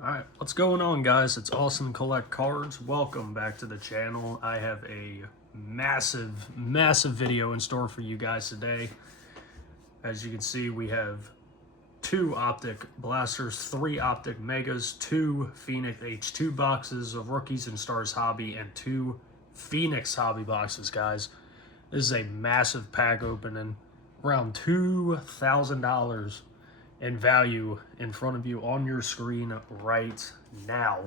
Alright, what's going on, guys? It's Austin Collect Cards. Welcome back to the channel. I have a massive video in store for you guys today. As you can see, we have 2 Optic Blasters, 3 Optic Megas, 2 Phoenix H2 boxes of Rookies and Stars Hobby, and 2 Phoenix Hobby boxes, guys. This is a massive pack opening, around $2,000 in value in front of you on your screen right now.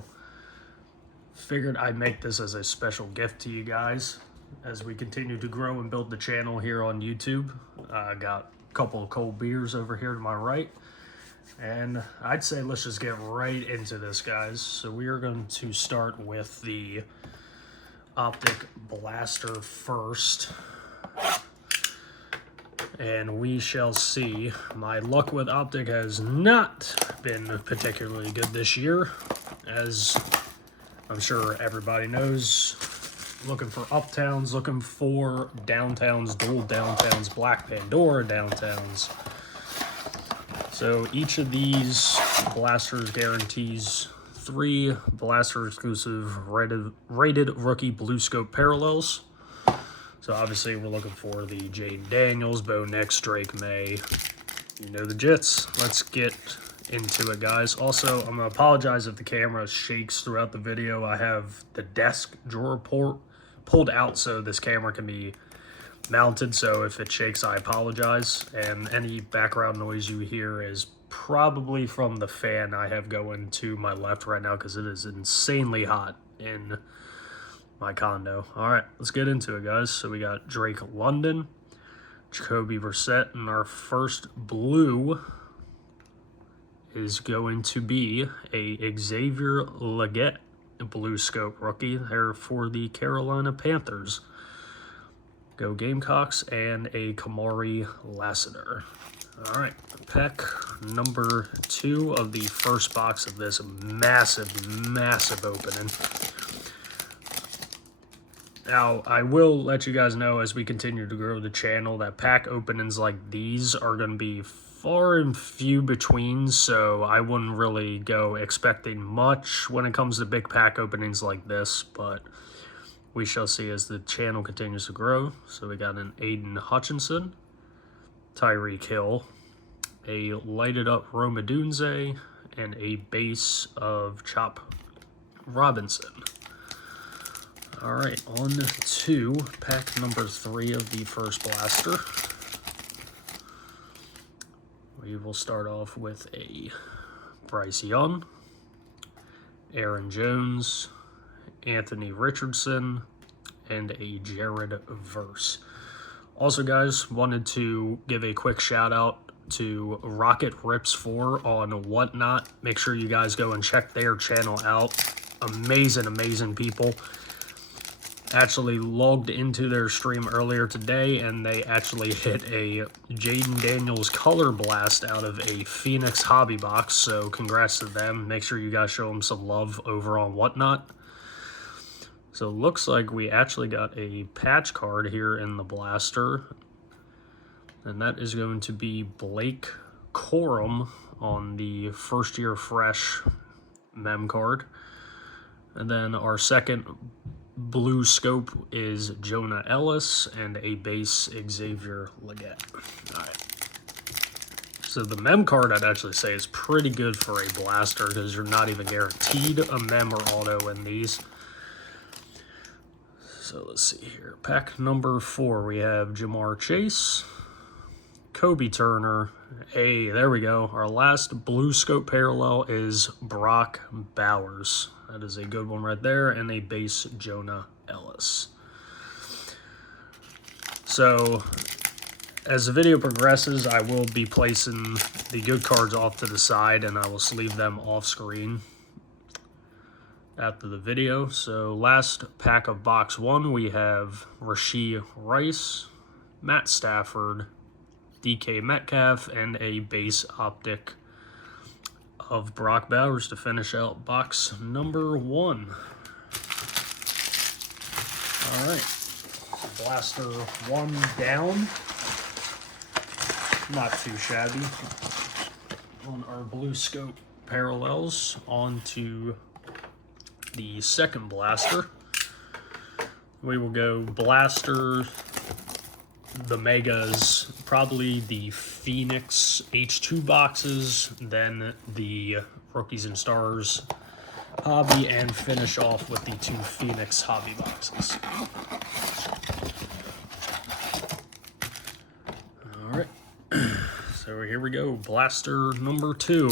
Figured I'd make this as a special gift to you guys as we continue to grow and build the channel here on YouTube. I got a couple of cold beers over here to my right, and I'd say let's just get right into this, guys. So we are going to start with the Optic Blaster first, and we shall see. My luck with Optic has not been particularly good this year, as I'm sure everybody knows. Looking for uptowns, looking for downtowns, dual downtowns, Black Pandora downtowns. So each of these blasters guarantees 3 blaster exclusive rated rookie blue scope parallels. So obviously we're looking for the Jaden Daniels, Bo Nix, Drake May. You know the jits. Let's get into it, guys. Also, I'm going to apologize if the camera shakes throughout the video. I have the desk drawer pulled out so this camera can be mounted. So if it shakes, I apologize. And any background noise you hear is probably from the fan I have going to my left right now, because it is insanely hot in my condo. All right, let's get into it, guys. So we got Drake London, Jacoby Brissett, and our first blue is going to be a Xavier Legette blue scope rookie there for the Carolina Panthers. Go Gamecocks, and a Kamari Lassiter. All right, pack number 2 of the first box of this massive opening. Now, I will let you guys know as we continue to grow the channel that pack openings like these are going to be far and few between, so I wouldn't really go expecting much when it comes to big pack openings like this, but we shall see as the channel continues to grow. So we got an Aiden Hutchinson, Tyreek Hill, a lighted up Rome Odunze, and a base of Chop Robinson. All right, on to pack number 3 of the first blaster. We will start off with a Bryce Young, Aaron Jones, Anthony Richardson, and a Jared Verse. Also, guys, wanted to give a quick shout out to Rocket Rips 4 on Whatnot. Make sure you guys go and check their channel out. Amazing people. Actually logged into their stream earlier today, and they actually hit a Jaden Daniels color blast out of a Phoenix hobby box, so congrats to them. Make sure you guys show them some love over on Whatnot. So it looks like we actually got a patch card here in the blaster, and that is going to be Blake Corum on the first year fresh mem card. And then our second blue scope is Jonah Ellis, and a base Xavier Legette. All right. So the mem card, I'd actually say, is pretty good for a blaster, because you're not even guaranteed a mem or auto in these. So let's see here. Pack number 4, we have Jamar Chase, Kobe Turner. Hey, there we go. Our last blue scope parallel is Brock Bowers. That is a good one right there, and a base Jonah Ellis. So as the video progresses, I will be placing the good cards off to the side, and I will sleeve them off screen after the video. So last pack of box 1, we have Rashee Rice, Matt Stafford, DK Metcalf, and a base Optic of Brock Bowers to finish out box number 1. All right, blaster 1 down. Not too shabby on our blue scope parallels onto the second blaster. We will go blaster, the Megas, probably the Phoenix H2 boxes, then the Rookies and Stars hobby, and finish off with the 2 Phoenix hobby boxes. Alright, so here we go, blaster number 2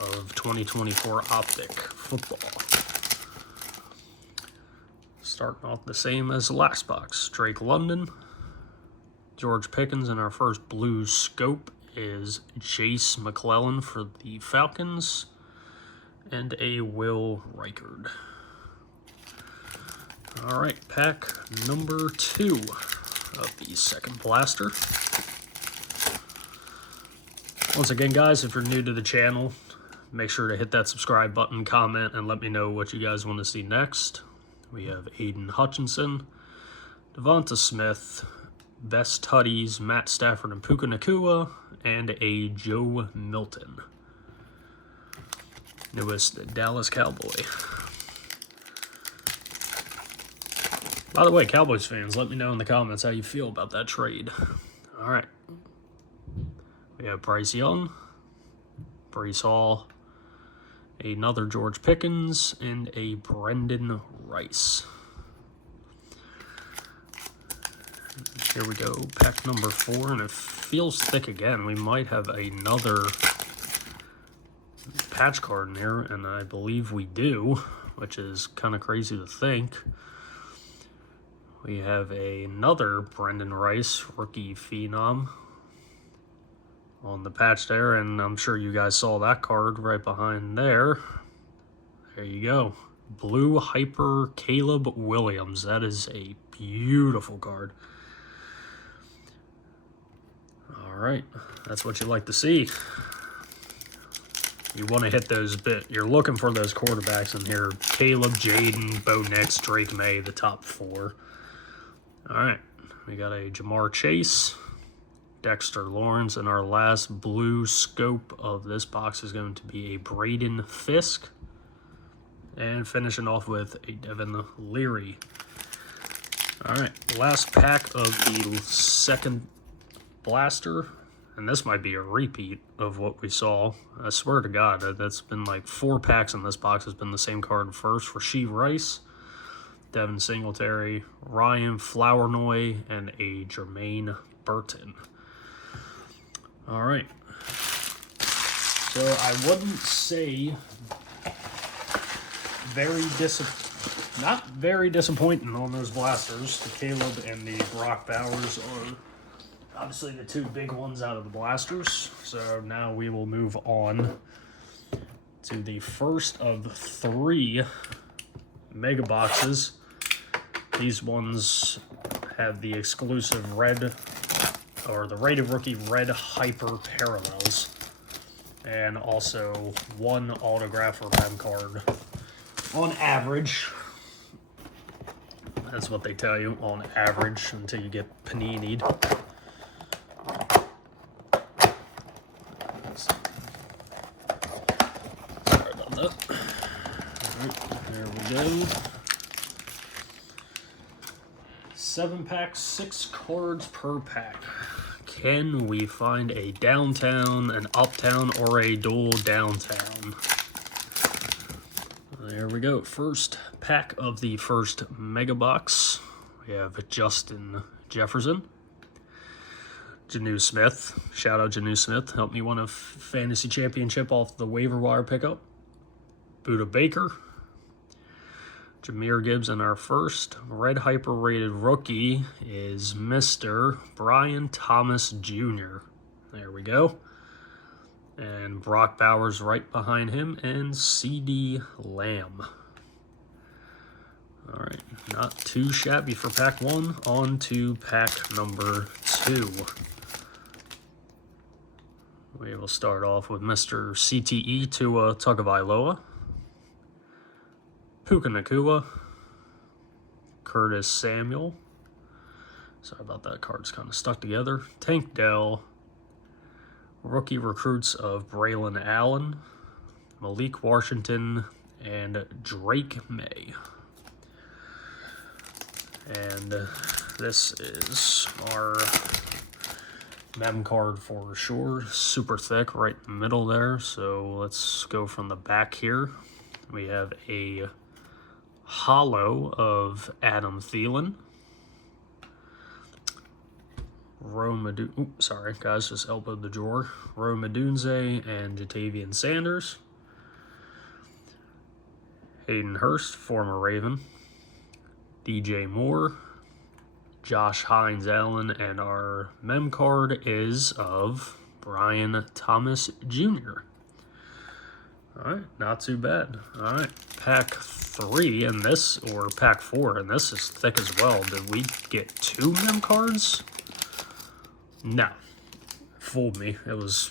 of 2024 Optic football. Starting off the same as the last box. Drake London, George Pickens, and our first blue scope is Chase McClellan for the Falcons, and a Will Reichard. Alright, pack number 2 of the second blaster. Once again, guys, if you're new to the channel, make sure to hit that subscribe button, comment, and let me know what you guys want to see next. We have Aiden Hutchinson, Devonta Smith, Best Tutties, Matt Stafford and Puka Nacua, and a Joe Milton. Newest Dallas Cowboy. By the way, Cowboys fans, let me know in the comments how you feel about that trade. Alright. We have Bryce Young, Breece Hall, another George Pickens, and a Brendan Rice. Here we go, pack number 4, and it feels thick again. We might have another patch card in here, and I believe we do, which is kind of crazy to think. We have another Brendan Rice, rookie phenom, on the patch there, and I'm sure you guys saw that card right behind there. There you go. Blue Hyper Caleb Williams. That is a beautiful card. Alright, that's what you like to see. You want to hit those you're looking for those quarterbacks in here. Caleb, Jaden, Bo Nix, Drake May, the top 4. Alright, we got a Jamar Chase, Dexter Lawrence, and our last blue scope of this box is going to be a Braden Fisk, and finishing off with a Devin Leary. Alright, last pack of the second blaster, and this might be a repeat of what we saw. I swear to God, that's been like 4 packs in this box has been the same card first. Rashee Rice, Devin Singletary, Ryan Flournoy, and a Jermaine Burton. All right, so I wouldn't say not very disappointing on those blasters. The Caleb and the Brock Bowers are obviously the 2 big ones out of the blasters. So now we will move on to the first of 3 mega boxes. These ones have the exclusive red, or the rated rookie red hyper parallels, and also 1 autograph or mem card on average. That's what they tell you, on average, until you get panini'd. Sorry about that. Alright, there we go. 7 packs, 6 cards per pack. Can we find a downtown, an uptown, or a dual downtown? There we go. First pack of the first mega box. We have Justin Jefferson, Janu Smith. Shout out Janu Smith. Helped me win a fantasy championship off the waiver wire pickup. Buda Baker, Jahmyr Gibbs, and our first red hyper rated rookie is Mr. Brian Thomas Jr. There we go. And Brock Bowers right behind him, and CD Lamb. Alright, not too shabby for pack 1. On to pack number 2. We will start off with Mr. CTE Tua Tagovailoa, Puka Nacua, Curtis Samuel. Sorry about that, card's kind of stuck together. Tank Dell, Rookie recruits of Braylon Allen, Malik Washington, and Drake May. And this is our mem card for sure. Super thick right in the middle there. So let's go from the back here. We have a hollow of Adam Thielen. Sorry guys, just elbowed the drawer. Rome Odunze and Jatavian Sanders. Hayden Hurst, former Raven. DJ Moore. Josh Hines Allen, and our mem card is of Brian Thomas Jr. Alright, not too bad. Alright, pack 3 in this, or pack 4, and this is thick as well. Did we get 2 mem cards? No. Fooled me. It was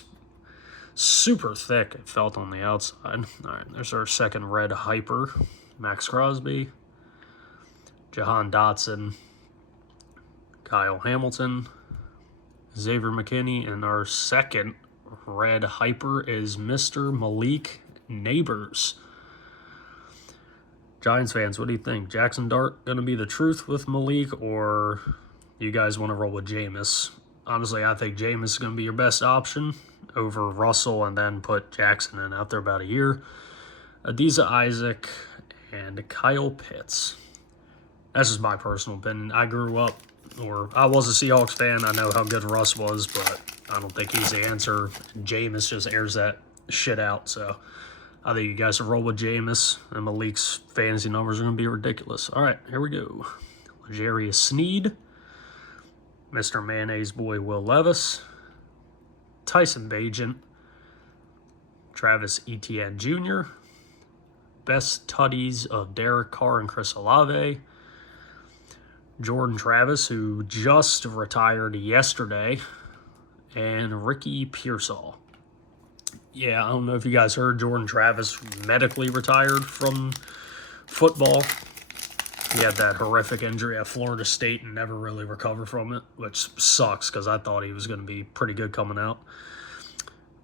super thick, it felt on the outside. Alright, there's our second red hyper. Max Crosby. Jahan Dotson. Kyle Hamilton. Xavier McKinney. And our second red hyper is Mr. Malik Neighbors. Giants fans, what do you think? Jackson Dart going to be the truth with Malik, or you guys want to roll with Jameis? Honestly, I think Jameis is going to be your best option over Russell, and then put Jackson in after about a year. Adiza Isaac and Kyle Pitts. That's just my personal opinion. I grew up, or I was a Seahawks fan. I know how good Russ was, but I don't think he's the answer. Jameis just airs that shit out, so I think you guys should roll with Jameis, and Malik's fantasy numbers are going to be ridiculous. All right, here we go. L'Jarius Sneed. Mr. Mayonnaise Boy Will Levis, Tyson Bagent, Travis Etienne Jr., Best Tutties of Derek Carr and Chris Olave, Jordan Travis, who just retired yesterday, and Ricky Pearsall. Yeah, I don't know if you guys heard, Jordan Travis medically retired from football. He had that horrific injury at Florida State and never really recovered from it, which sucks because I thought he was going to be pretty good coming out.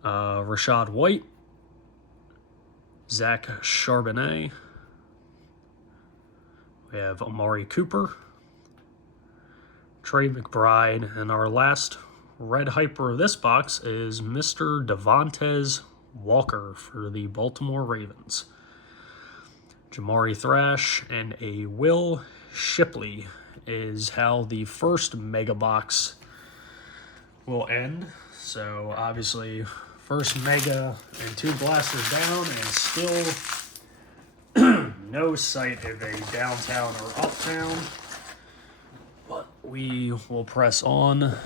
Rashad White, Zach Charbonnet. We have Amari Cooper, Trey McBride, and our last red hyper of this box is Mr. Devontae Walker for the Baltimore Ravens. Jamari Thrash and a Will Shipley is how the first mega box will end. So obviously, first mega and 2 blasters down, and still no sight of a downtown or uptown. But we will press on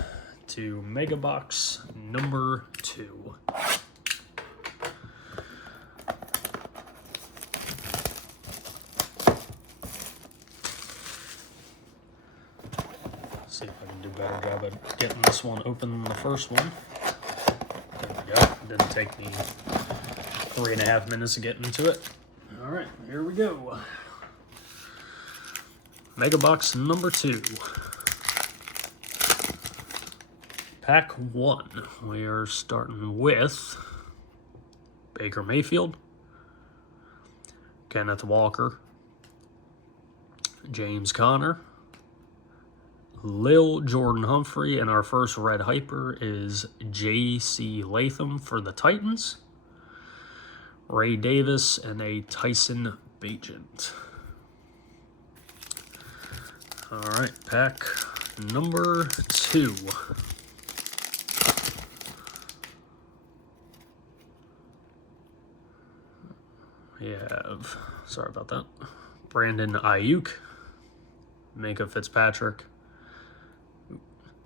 to mega box number 2. See if I can do a better job at getting this one open than the first one. There we go. Didn't take me 3.5 minutes to get into it. All right, here we go. Mega box number 2. Pack 1. We are starting with Baker Mayfield, Kenneth Walker, James Conner, Lil Jordan Humphrey, and our first red hyper is J.C. Latham for the Titans, Ray Davis, and a Tyson Bagent. All right, pack number 2. We have, sorry about that, Brandon Ayuk, Minkah Fitzpatrick,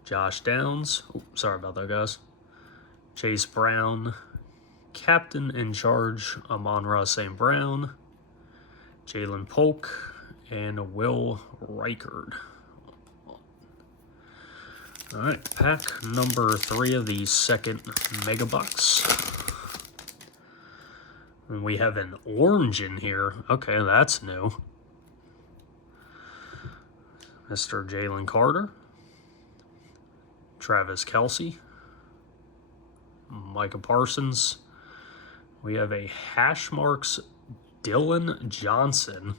Josh Downs, sorry about that, guys, Chase Brown, Captain in Charge, Amon-Ra St. Brown, Jalen Polk, and Will Reichard. All right, pack number 3 of the second mega box. And we have an orange in here. Okay, that's new. Mr. Jalen Carter, Travis Kelce, Micah Parsons. We have a hash marks Dylan Johnson.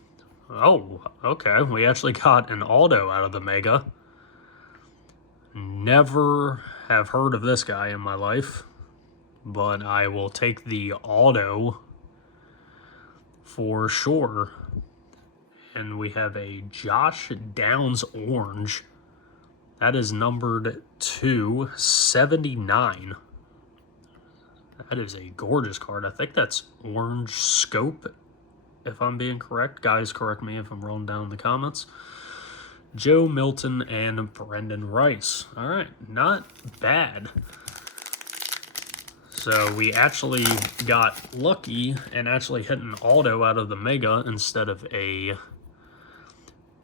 Oh, okay. We actually got an auto out of the Mega. Never have heard of this guy in my life, but I will take the auto for sure. And we have a Josh Downs orange. That is numbered 279. That is a gorgeous card. I think that's orange scope, if I'm being correct. Guys, correct me if I'm wrong down in the comments. Joe Milton and Brendan Rice. All right, not bad. So we actually got lucky and actually hit an auto out of the Mega instead of a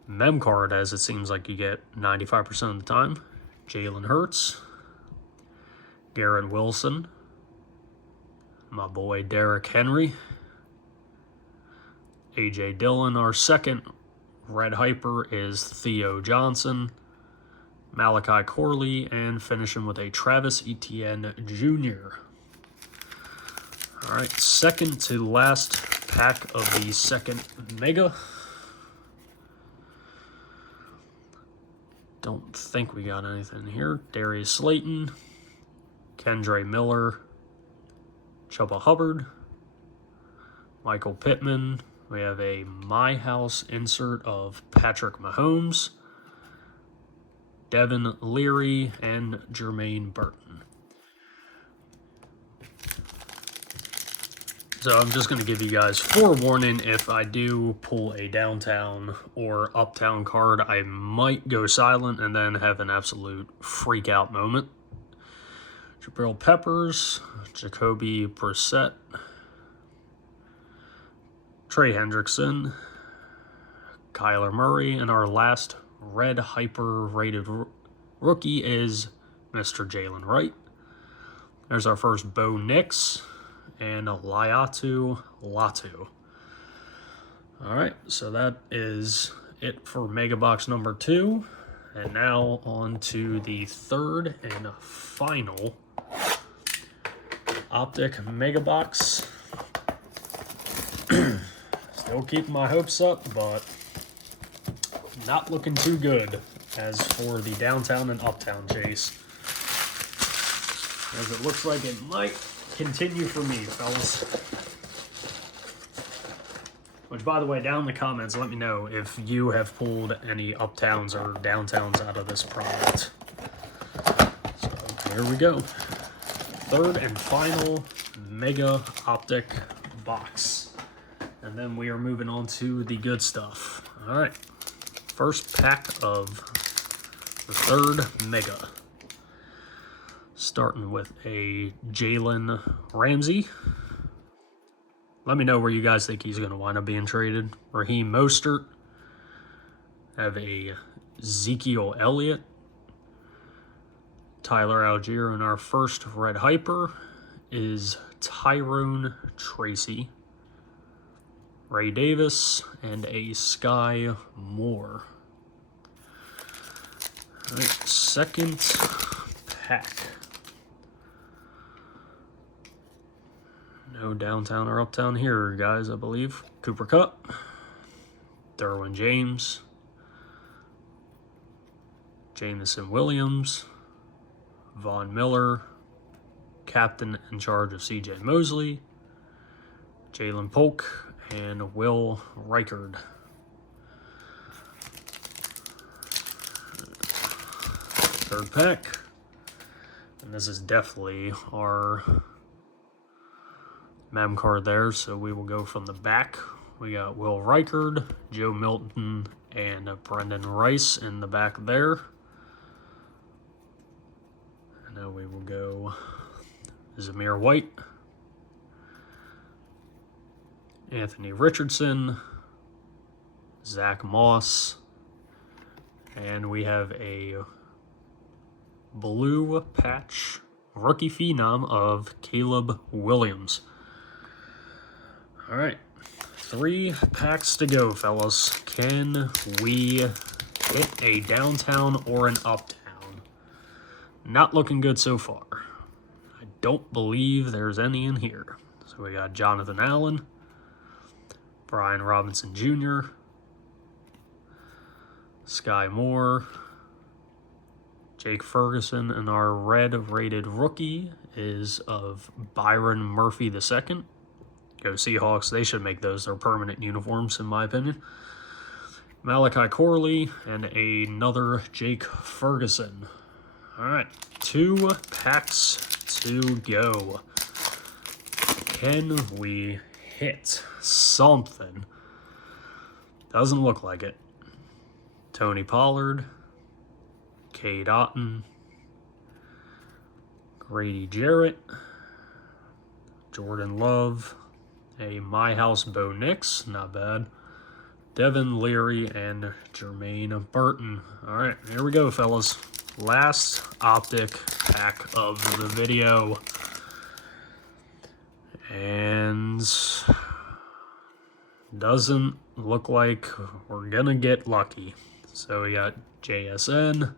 mem card, as it seems like you get 95% of the time. Jalen Hurts, Garrett Wilson, my boy Derrick Henry, A.J. Dillon. Our second red hyper is Theo Johnson, Malachi Corley, and finishing with a Travis Etienne Jr. All right, second to last pack of the second Mega. Don't think we got anything here. Darius Slayton, Kendre Miller, Chuba Hubbard, Michael Pittman. We have a My House insert of Patrick Mahomes, Devin Leary, and Jermaine Burton. So I'm just going to give you guys forewarning, if I do pull a downtown or uptown card, I might go silent and then have an absolute freak out moment. Jabril Peppers, Jacoby Brissett, Trey Hendrickson, Kyler Murray, and our last red hyper rated rookie is Mr. Jalen Wright. There's our first Bo Nix and Laiatu Latu. All right, so that is it for Mega Box number 2. And now on to the third and final Optic Mega Box. Still keeping my hopes up, but not looking too good as for the downtown and uptown chase, as it looks like it might continue for me, fellas. Which, by the way, down in the comments, let me know if you have pulled any uptowns or downtowns out of this product. So here we go. Third and final Mega Optic box. And then we are moving on to the good stuff. All right. First pack of the third Mega. Starting with a Jalen Ramsey. Let me know where you guys think he's going to wind up being traded. Raheem Mostert. Have a Ezekiel Elliott. Tyler Algier. And our first red hyper is Tyrone Tracy, Ray Davis, and a Sky Moore. All right, second pack. No downtown or uptown here, guys, I believe. Cooper Kupp, Derwin James, Jameson Williams, Von Miller, captain in charge of C.J. Mosley, Jalen Polk, and Will Reichard. Third pack. And this is definitely our mem card there, so we will go from the back. We got Will Reichard, Joe Milton, and Brendan Rice in the back there. And now we will go Zamir White, Anthony Richardson, Zach Moss, and we have a blue patch rookie phenom of Caleb Williams. All right, 3 packs to go, fellas. Can we hit a downtown or an uptown? Not looking good so far. I don't believe there's any in here. So we got Jonathan Allen, Brian Robinson Jr., Sky Moore, Jake Ferguson, and our red rated rookie is of Byron Murphy II. Go Seahawks. They should make those their permanent uniforms, in my opinion. Malachi Corley and another Jake Ferguson. All right, 2 packs to go. Can we hit something? Doesn't look like it. Tony Pollard, Cade Otton, Grady Jarrett, Jordan Love, a My House Bo Nix, not bad. Devin Leary and Jermaine Burton. All right, here we go, fellas. Last Optic pack of the video. And doesn't look like we're gonna get lucky. So we got JSN,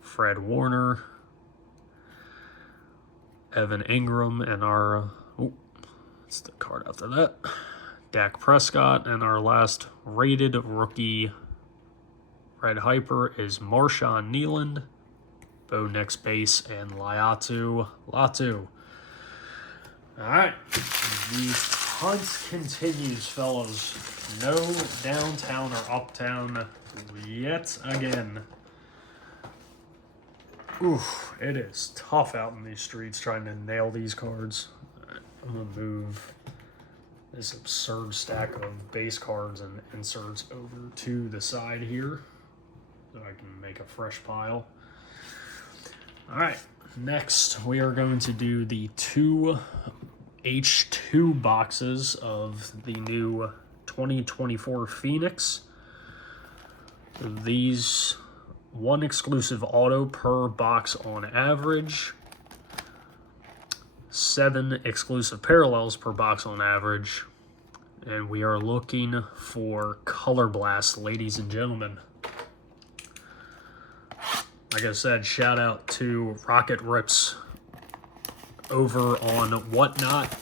Fred Warner, Evan Ingram, and our, it's the card after that, Dak Prescott, and our last rated rookie red hyper is Marshawn Kneeland, Bo Nix base, and Latu. All right, the hunt continues, fellas. No downtown or uptown yet again. Oof, it is tough out in these streets trying to nail these cards. All right, I'm gonna move this absurd stack of base cards and inserts over to the side here so I can make a fresh pile. All right, next we are going to do the 2 H2 boxes of the new 2024 Phoenix. These 1 exclusive auto per box on average, 7 exclusive parallels per box on average, and we are looking for Color Blast, ladies and gentlemen. Like I said, shout out to Rocket Rips over on Whatnot.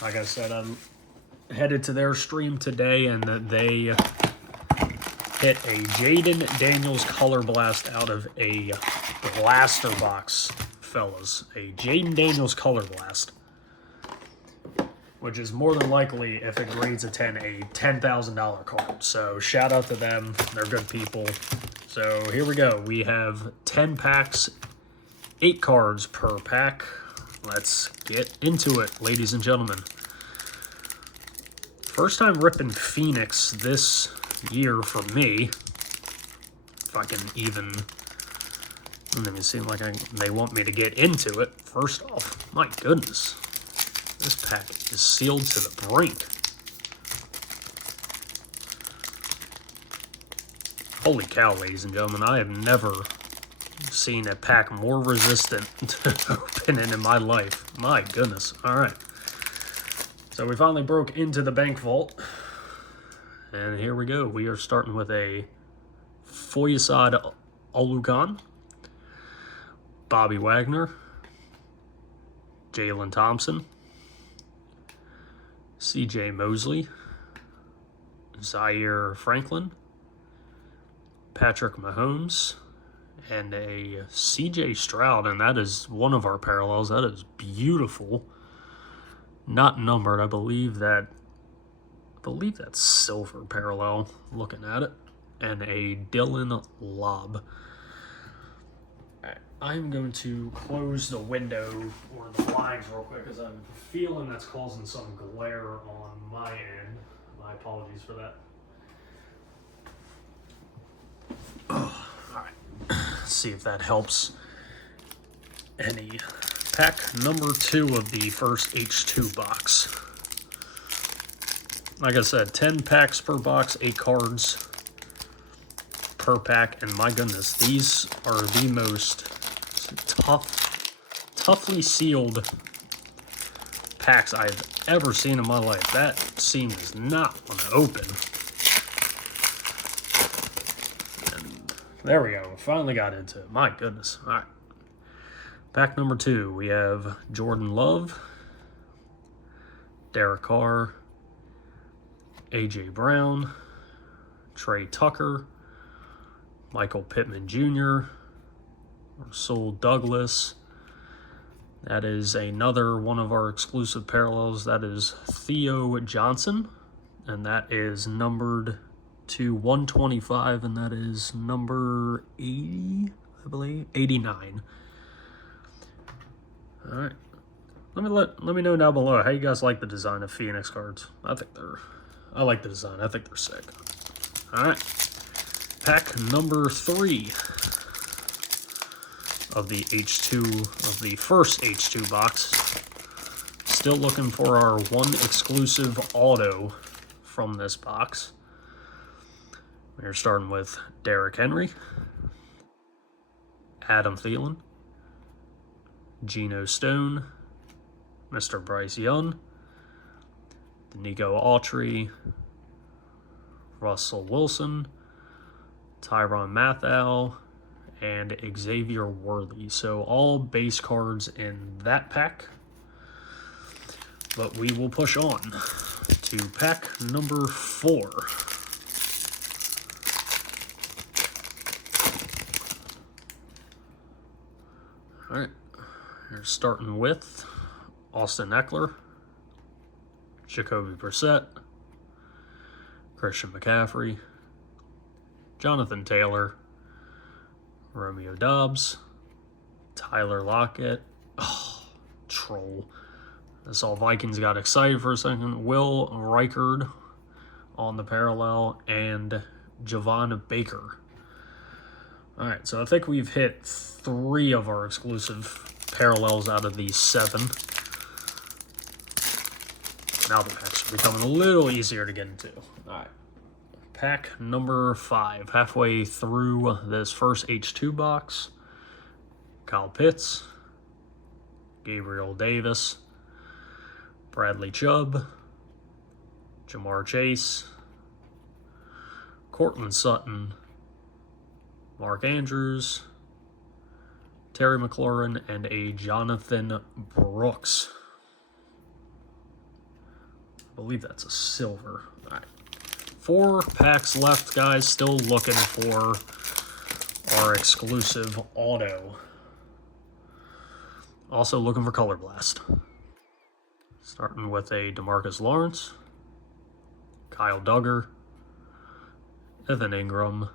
Like I said, I'm headed to their stream today, and they hit a Jaden Daniels Color Blast out of a blaster box, fellas. A Jaden Daniels Color Blast, which is more than likely, if it grades a 10, a $10,000 card. So shout out to them. They're good people. So here we go. We have 10 packs, 8 cards per pack. Let's get into it, ladies and gentlemen. First time ripping Phoenix this year for me. If I can even, doesn't even seem like they want me to get into it. First off, my goodness, this pack is sealed to the brink. Holy cow, ladies and gentlemen, I have never seen a pack more resistant to opening in my life. My goodness. All right. So we finally broke into the bank vault. And here we go. We are starting with a Foyesade Oluokun, Bobby Wagner, Jalen Thompson, CJ Mosley, Zaire Franklin, Patrick Mahomes, and a CJ Stroud, and that is one of our parallels. That is beautiful. Not numbered. I believe that's silver parallel, looking at it. And a Dylan Lobb. I'm going to close the window or the blinds real quick because I'm feeling that's causing some glare on my end. My apologies for that. Oh, all right. See if that helps any. Pack number 2 of the first H2 box. Like I said, 10 packs per box, 8 cards per pack, and my goodness, these are the most toughly sealed packs I've ever seen in my life. That seam is not want to open. And there we go. Finally got into it. My goodness. All right. Pack number 2, we have Jordan Love, Derek Carr, A.J. Brown, Trey Tucker, Michael Pittman Jr., Rasul Douglas. That is another one of our exclusive parallels. That is Theo Johnson, and that is numbered to 125, and that is number 80, I believe, 89. All right. Let me know down below how you guys like the design of Phoenix cards. I like the design. I think they're sick. All right. Pack number 3 of the first H2 box. Still looking for our one exclusive auto from this box. We're starting with Derrick Henry, Adam Thielen, Geno Stone, Mr. Bryce Young, Nico Autry, Russell Wilson, Tyrann Mathieu, and Xavier Worthy. So all base cards in that pack. But we will push on to pack number 4. All right, we're starting with Austin Eckler, Jacoby Brissett, Christian McCaffrey, Jonathan Taylor, Romeo Doubs, Tyler Lockett, troll. I saw Vikings got excited for a second. Will Reichard on the parallel, and Javon Baker. All right, so I think we've hit 3 of our exclusive parallels out of these 7. Now the packs are becoming a little easier to get into. All right. Pack number 5, halfway through this first H2 box. Kyle Pitts, Gabriel Davis, Bradley Chubb, Jamar Chase, Courtland Sutton, Mark Andrews, Terry McLaurin, and a Jonathan Brooks. I believe that's a silver. All right. 4 packs left, guys. Still looking for our exclusive auto. Also looking for Color Blast. Starting with a DeMarcus Lawrence, Kyle Duggar, Evan Ingram,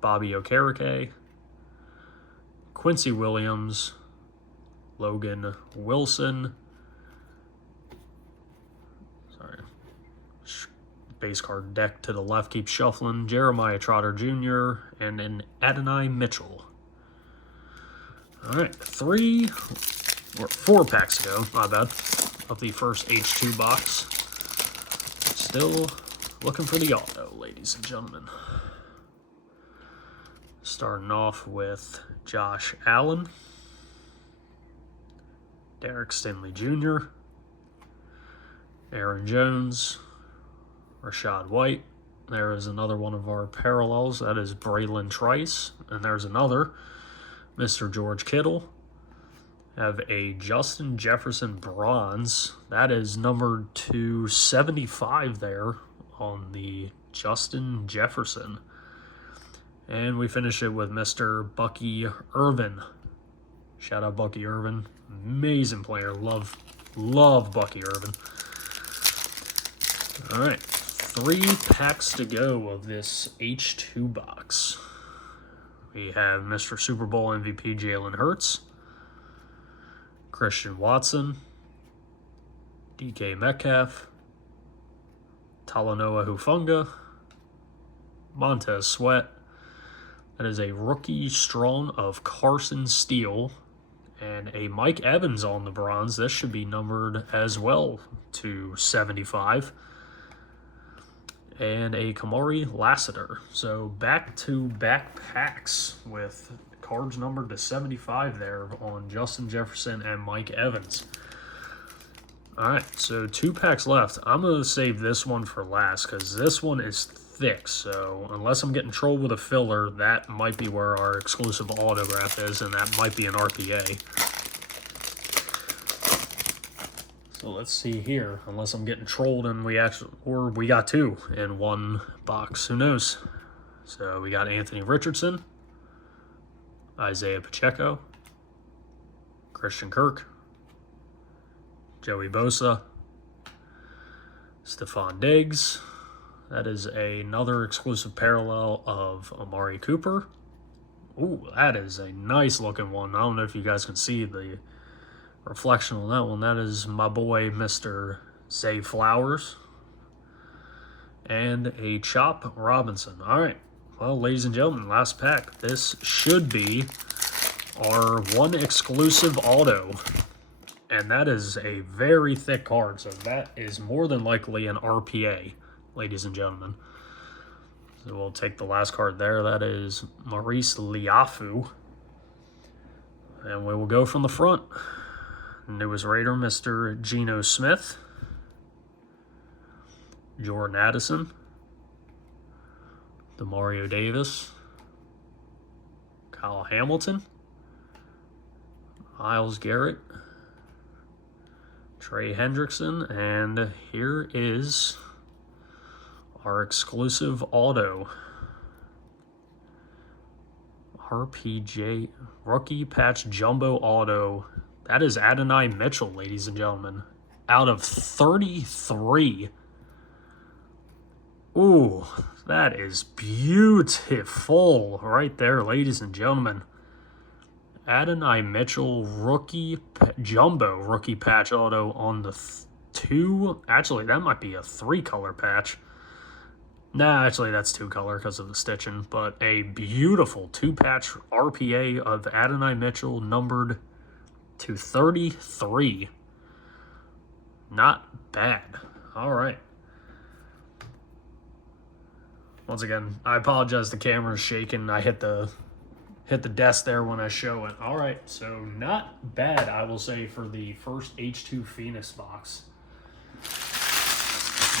Bobby Okereke, Quincy Williams, Logan Wilson. Sorry. Base card deck to the left keeps shuffling. Jeremiah Trotter Jr. and an Adonai Mitchell. All right, 4 packs to go, my bad, of the first H2 box. Still looking for the auto, ladies and gentlemen. Starting off with Josh Allen, Derek Stingley Jr., Aaron Jones, Rashad White. There is another one of our parallels. That is Braylon Trice. And there's another, Mr. George Kittle. Have a Justin Jefferson bronze. That is numbered to 75 there on the Justin Jefferson. And we finish it with Mr. Bucky Irvin. Shout out Bucky Irvin. Amazing player. Love Bucky Irvin. All right. 3 packs to go of this H2 box. We have Mr. Super Bowl MVP Jalen Hurts, Christian Watson, DK Metcalf, Talanoa Hufanga, Montez Sweat. That is a rookie strong of Carson Steele, and a Mike Evans on the bronze. This should be numbered as well to 75. And a Kamari Lassiter. So back-to-back packs with cards numbered to 75 there on Justin Jefferson and Mike Evans. All right, so 2 packs left. I'm going to save this one for last because this one is thick, so unless I'm getting trolled with a filler, that might be where our exclusive autograph is, and that might be an RPA. So let's see here, unless I'm getting trolled and we got two in one box, who knows? So we got Anthony Richardson, Isaiah Pacheco, Christian Kirk, Joey Bosa, Stephon Diggs. That is another exclusive parallel of Amari Cooper. Ooh, that is a nice looking one. I don't know if you guys can see the reflection on that one. That is my boy, Mr. Zay Flowers. And a Chop Robinson. All right. Well, ladies and gentlemen, last pack. This should be our one exclusive auto. And that is a very thick card. So that is more than likely an RPA, ladies and gentlemen. So we'll take the last card there. That is Maurice Liafu. And we will go from the front. Newest Raider, Mr. Geno Smith. Jordan Addison. Demario Davis. Kyle Hamilton. Myles Garrett. Trey Hendrickson. And here is our exclusive auto. RPJ Rookie Patch Jumbo Auto. That is Adonai Mitchell, ladies and gentlemen. Out of 33. Ooh, that is beautiful right there, ladies and gentlemen. Adonai Mitchell Jumbo Rookie Patch Auto on the two. Actually, that might be a 3-color patch. Nah, actually, that's 2-color because of the stitching. But a beautiful 2-patch RPA of Adonai Mitchell numbered to 33. Not bad. All right. Once again, I apologize. The camera's shaking. I hit the desk there when I show it. All right, so not bad, I will say, for the first H2 Phoenix box.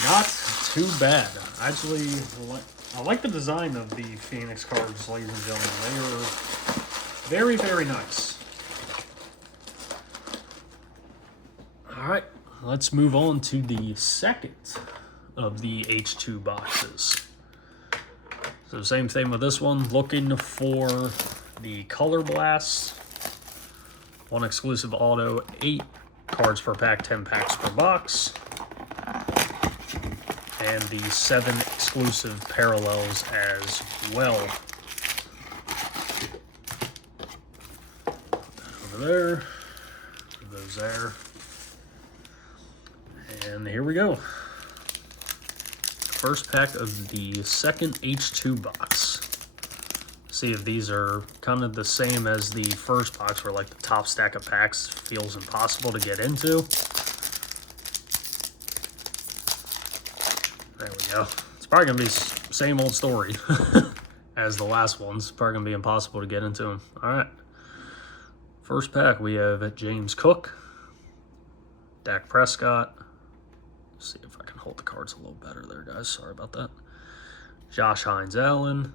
Not too bad. Actually, I like the design of the Phoenix cards, ladies and gentlemen. They are very, very nice. All right, let's move on to the second of the H2 boxes. So same thing with this one, looking for the Color Blast, one exclusive auto, 8 cards per pack, 10 packs per box, and the 7 exclusive parallels as well. Over there, put those there, and here we go. First pack of the second H2 box. See if these are kind of the same as the first box, where like the top stack of packs feels impossible to get into. There we go. It's probably gonna be same old story as the last ones. Probably gonna be impossible to get into them. All right. First pack, we have James Cook, Dak Prescott. Let's see if I can hold the cards a little better there, guys. Sorry about that. Josh Hines-Allen,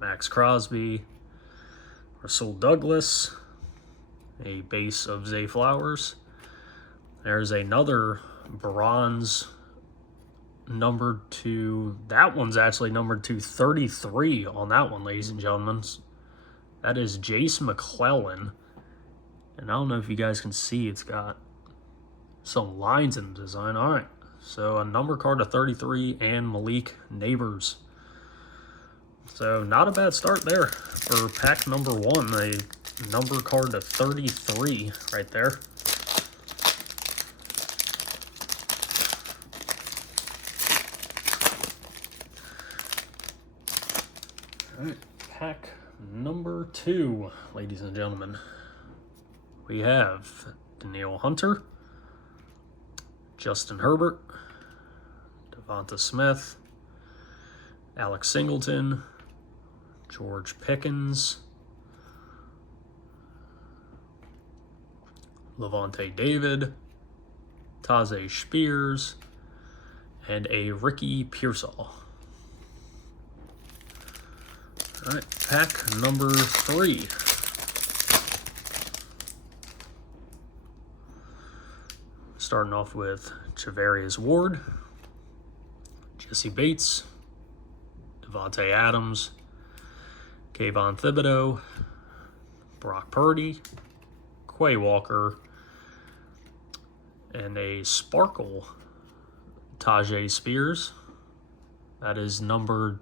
Max Crosby, Rasul Douglas, a base of Zay Flowers. There's another bronze numbered to, that one's actually numbered to 33 on that one, ladies and gentlemen. That is Jace McClellan. And I don't know if you guys can see, it's got some lines in the design. All right, so a number card of 33 and Malik Neighbors. So not a bad start there for pack number 1. A number card of 33 right there. All right, pack number 2, ladies and gentlemen. We have Danielle Hunter, Justin Herbert, Devonta Smith, Alex Singleton, George Pickens, Levante David, Tajay Spears, and a Ricky Pearsall. All right, pack number 3. Starting off with Charvarius Ward, Jesse Bates, Devontae Adams, Kayvon Thibodeau, Brock Purdy, Quay Walker, and a Sparkle Tajay Spears. That is numbered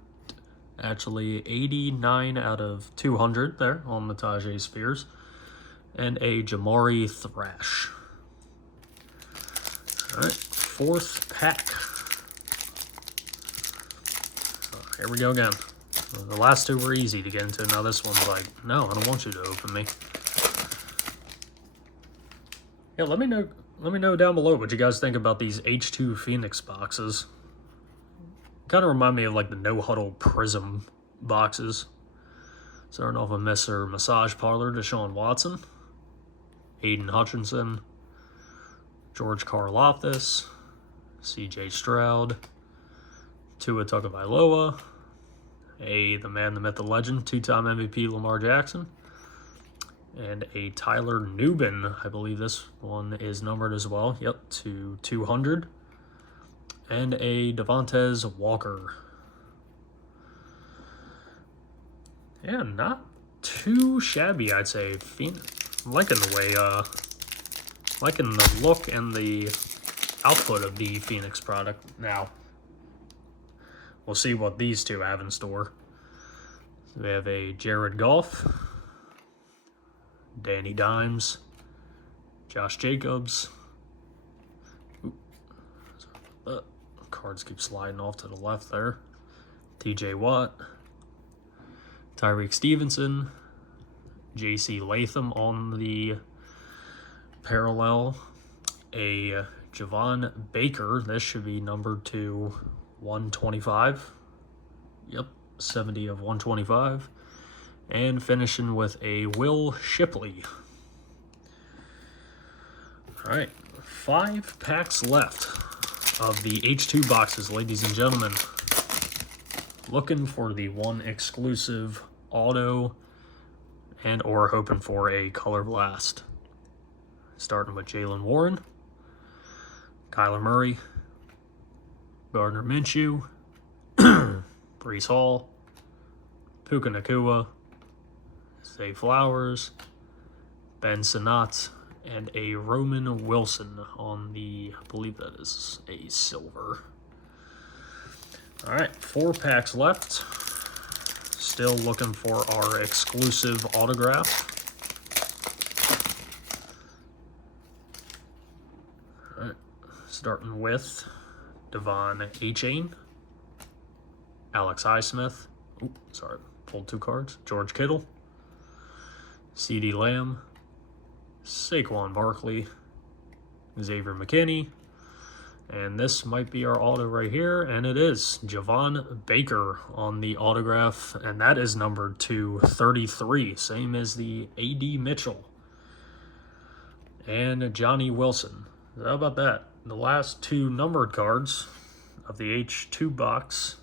actually 89 out of 200 there on the Tajay Spears. And a Jamari Thrash. All right, 4th pack. Here we go again. The last 2 were easy to get into. Now this one's like, no, I don't want you to open me. Yeah, let me know down below what you guys think about these H2 Phoenix boxes. Kind of remind me of like the No Huddle Prism boxes. Starting off with Mr. Massage Parlor, Deshaun Watson, Aiden Hutchinson, George Karlaftis, CJ Stroud, Tua Tagovailoa, the man, the myth, the legend, 2-time MVP Lamar Jackson, and a Tyler Nubin. I believe this one is numbered as well. Yep, to 200. And a Devontae Walker. Yeah, not too shabby, I'd say. Liking the way, liking the look and the output of the Phoenix product. Now, we'll see what these two have in store. So we have a Jared Goff, Danny Dimes, Josh Jacobs. Cards keep sliding off to the left there. TJ Watt, Tyreek Stevenson, JC Latham on the parallel, a Javon Baker. This should be numbered to 125. Yep, 70 of 125. And finishing with a Will Shipley. All right, 5 packs left of the H2 boxes, ladies and gentlemen. Looking for the one exclusive auto and or hoping for a color blast. Starting with Jaylen Warren, Kyler Murray, Gardner Minshew, Breece Hall, Puka Nacua, Zay Flowers, Ben Sinnott, and a Roman Wilson on the, I believe that is a silver. All right, 4 packs left. Still looking for our exclusive autograph. All right, starting with Devon Achane, Alex Highsmith. Oops, sorry, pulled 2 cards. George Kittle, CeeDee Lamb, Saquon Barkley, Xavier McKinney, and this might be our auto right here, and it is Javon Baker on the autograph, and that is numbered to 33, same as the A.D. Mitchell and Johnny Wilson. How about that? The last 2 numbered cards of the H2 box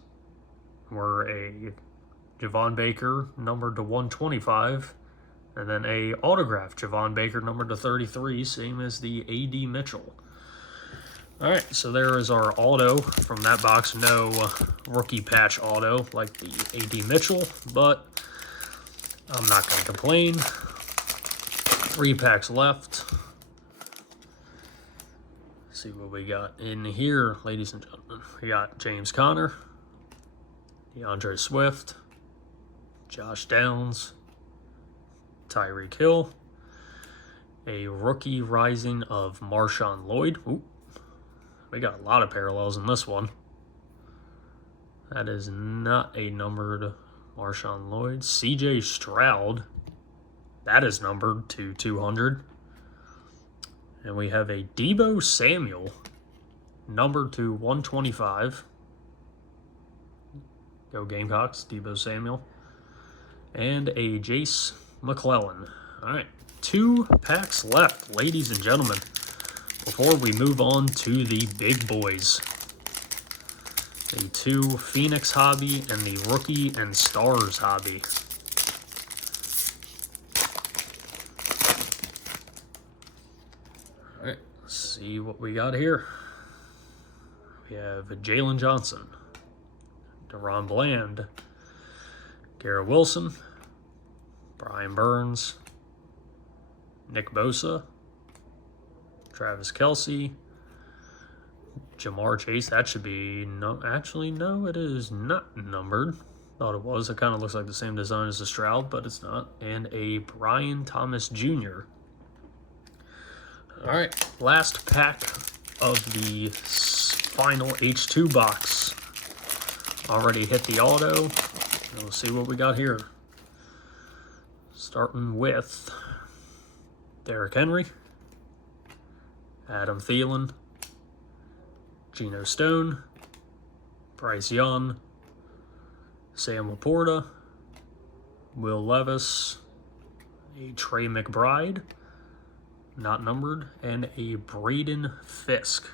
were a Javon Baker numbered to 125, and then a autograph Javon Baker numbered to 33, same as the A.D. Mitchell. All right, so there is our auto from that box. No rookie patch auto like the A.D. Mitchell, but I'm not going to complain. 3 packs left. Let's see what we got in here, ladies and gentlemen. We got James Conner, DeAndre Swift, Josh Downs, Tyreek Hill, a rookie rising of Marshawn Lloyd. Ooh, we got a lot of parallels in this one. That is not a numbered Marshawn Lloyd. CJ Stroud, that is numbered to 200. And we have a Deebo Samuel, numbered to 125. Go Gamecocks, Deebo Samuel. And a Jace McClellan. All right, 2 packs left, ladies and gentlemen, before we move on to the big boys. the 2 Phoenix hobby, and the Rookie and Stars hobby. All right, let's see what we got here. We have Jalen Johnson, DeRon Bland, Garrett Wilson, Brian Burns, Nick Bosa, Travis Kelce, Jamar Chase. That should be, no, actually, no, it is not numbered. Thought it was. It kind of looks like the same design as the Stroud, but it's not. And a Brian Thomas Jr. All right, last pack of the final H2 box. Already hit the auto. We'll see what we got here. Starting with Derrick Henry, Adam Thielen, Geno Stone, Bryce Young, Sam Laporta, Will Levis, a Trey McBride, not numbered, and a Braden Fisk.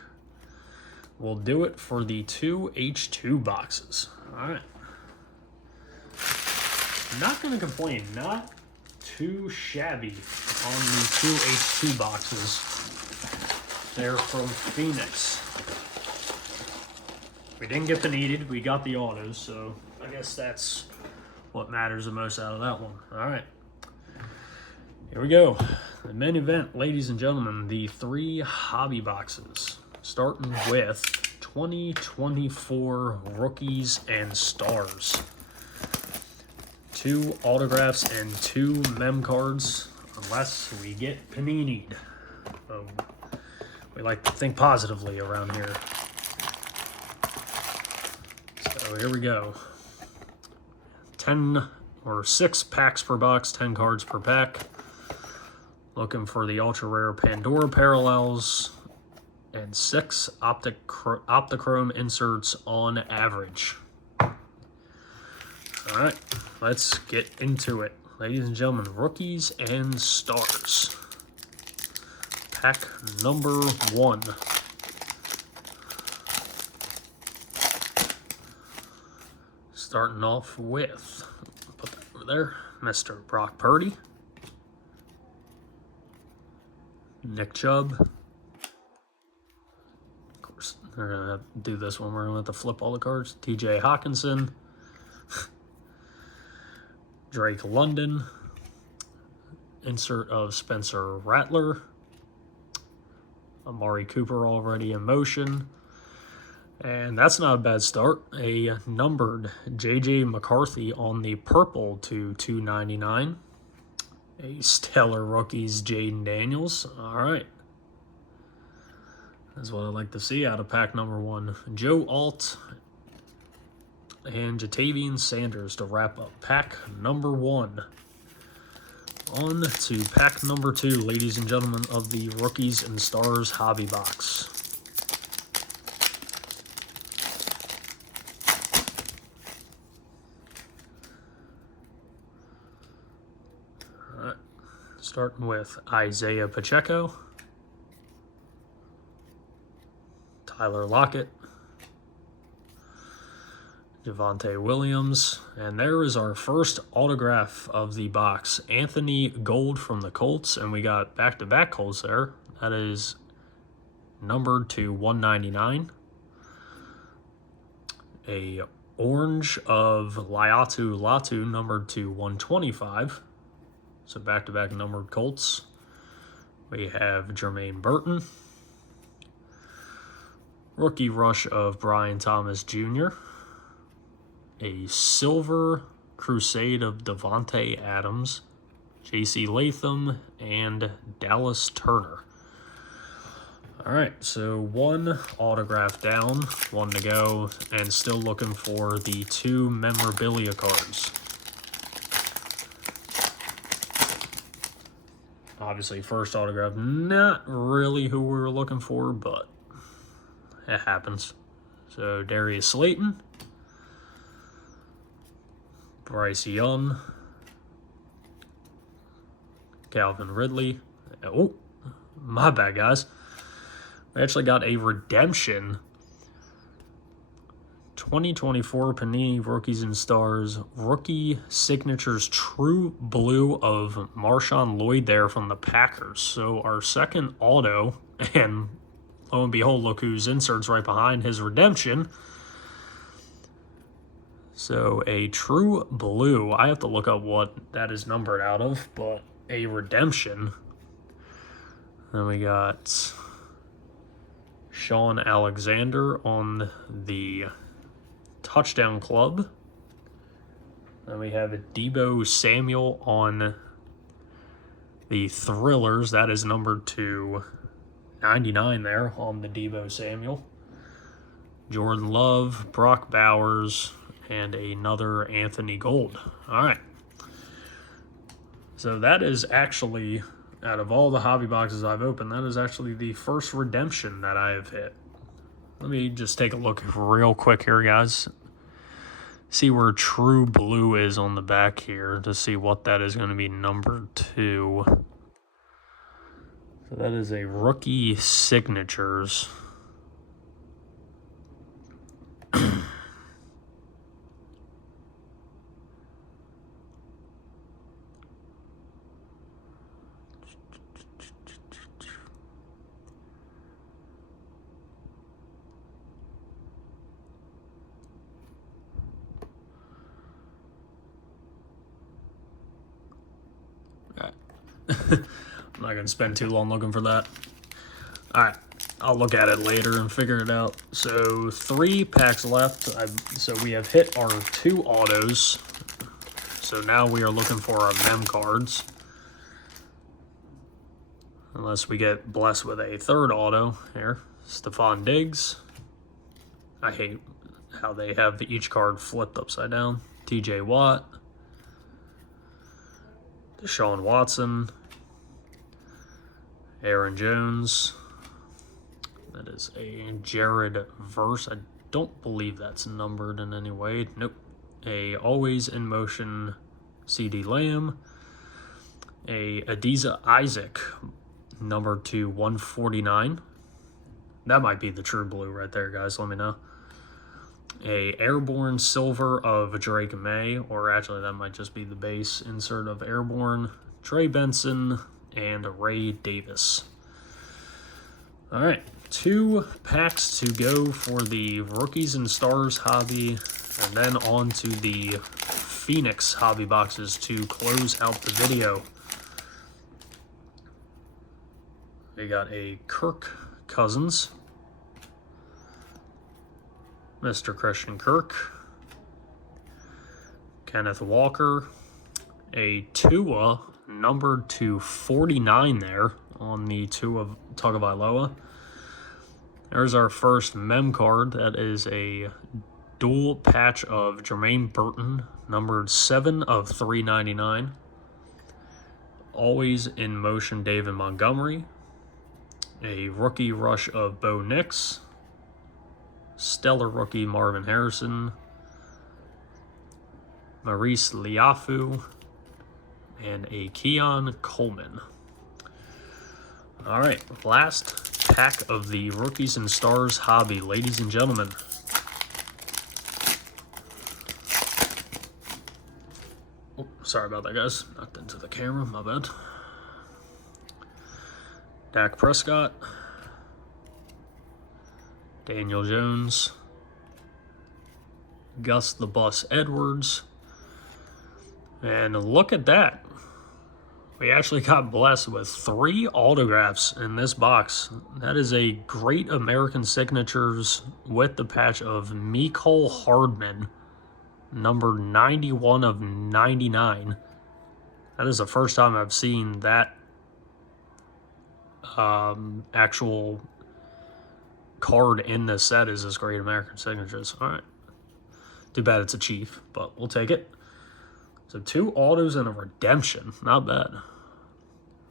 We'll do it for the 2 H2 boxes. All right. Not going to complain. Not too shabby on the 2 H2 boxes. They're from Phoenix. We didn't get the needed. We got the autos, so I guess that's what matters the most out of that one. All right. Here we go. The main event, ladies and gentlemen, the 3 hobby boxes. Starting with 2024 Rookies and Stars. 2 autographs and 2 mem cards, unless we get panini'd. We like to think positively around here. So here we go. 10 or 6 packs per box, 10 cards per pack. Looking for the ultra rare Pandora parallels and 6 Optichrome inserts on average. All right, let's get into it. Ladies and gentlemen, Rookies and Stars. Pack number 1. Starting off with, put that over there, Mr. Brock Purdy, Nick Chubb. Of course, they're going to do this one. We're going to have to flip all the cards. TJ Hawkinson, Drake London, insert of Spencer Rattler, Amari Cooper already in motion. And that's not a bad start. A numbered J.J. McCarthy on the purple to 299. A stellar rookies Jaden Daniels. All right. That's what I like to see out of pack number 1. Joe Alt and Jatavian Sanders to wrap up pack number 1. On to pack number 2, ladies and gentlemen, of the Rookies and Stars hobby box. Starting with Isaiah Pacheco, Tyler Lockett, Javonte Williams, and there is our first autograph of the box. Anthony Gold from the Colts, and we got back-to-back Colts there. That is numbered to 199. A orange of Laiatu Latu, numbered to 125. So back-to-back numbered Colts. We have Jermaine Burton. Rookie rush of Brian Thomas Jr. A silver crusade of Devontae Adams, J.C. Latham, and Dallas Turner. All right, so 1 autograph down, 1 to go, and still looking for the 2 memorabilia cards. Obviously, first autograph, not really who we were looking for, but it happens. So, Darius Slayton, Bryce Young, Calvin Ridley. Oh, my bad, guys. We actually got a redemption 2024 Panini Rookies and Stars Rookie Signatures True Blue of Marshawn Lloyd there from the Packers. So our second auto, and lo and behold, look whose insert's right behind his redemption. So a true blue, I have to look up what that is numbered out of, but a redemption. Then we got Sean Alexander on the Touchdown Club. Then we have Deebo Samuel on the Thrillers. That is numbered to 99 there on the Deebo Samuel. Jordan Love, Brock Bowers, and another Anthony Gold. All right. So that is actually, out of all the hobby boxes I've opened, that is actually the first redemption that I have hit. Let me just take a look real quick here, guys. See where True Blue is on the back here to see what that is going to be numbered to. So that is a Rookie Signatures. I'm not going to spend too long looking for that. All right, I'll look at it later and figure it out. So 3 packs left. So we have hit our 2 autos. So now we are looking for our mem cards. Unless we get blessed with a 3rd auto here. Stephon Diggs. I hate how they have each card flipped upside down. TJ Watt. Deshaun Watson. Aaron Jones. That is a Jared Verse. I don't believe that's numbered in any way. Nope. A Always in Motion CD Lamb. A Adiza Isaac, numbered to 149. That might be the true blue right there, guys. Let me know. A Airborne Silver of Drake May, or actually that might just be the base insert of Airborne. Trey Benson and Ray Davis. All right, 2 packs to go for the Rookies and Stars hobby, and then on to the Phoenix hobby boxes to close out the video. We got a Kirk Cousins, Mr. Christian Kirk, Kenneth Walker, a Tua numbered to 49 there on the Tua Tagovailoa. There's our first mem card. That is a dual patch of Jermaine Burton, numbered 7 of 399. Always in Motion David Montgomery. A rookie rush of Bo Nix. Stellar rookie Marvin Harrison. Maurice Liafu. And a Keon Coleman. All right, last pack of the Rookies and Stars hobby, ladies and gentlemen. Oh, sorry about that, guys. Knocked into the camera, my bad. Dak Prescott. Daniel Jones. Gus the Bus Edwards. And look at that. We actually got blessed with 3 autographs in this box. That is a Great American Signatures with the patch of Mecole Hardman, number 91 of 99. That is the first time I've seen that actual card in this set is this Great American Signatures. All right. Too bad it's a Chief, but we'll take it. So 2 autos and a redemption. Not bad.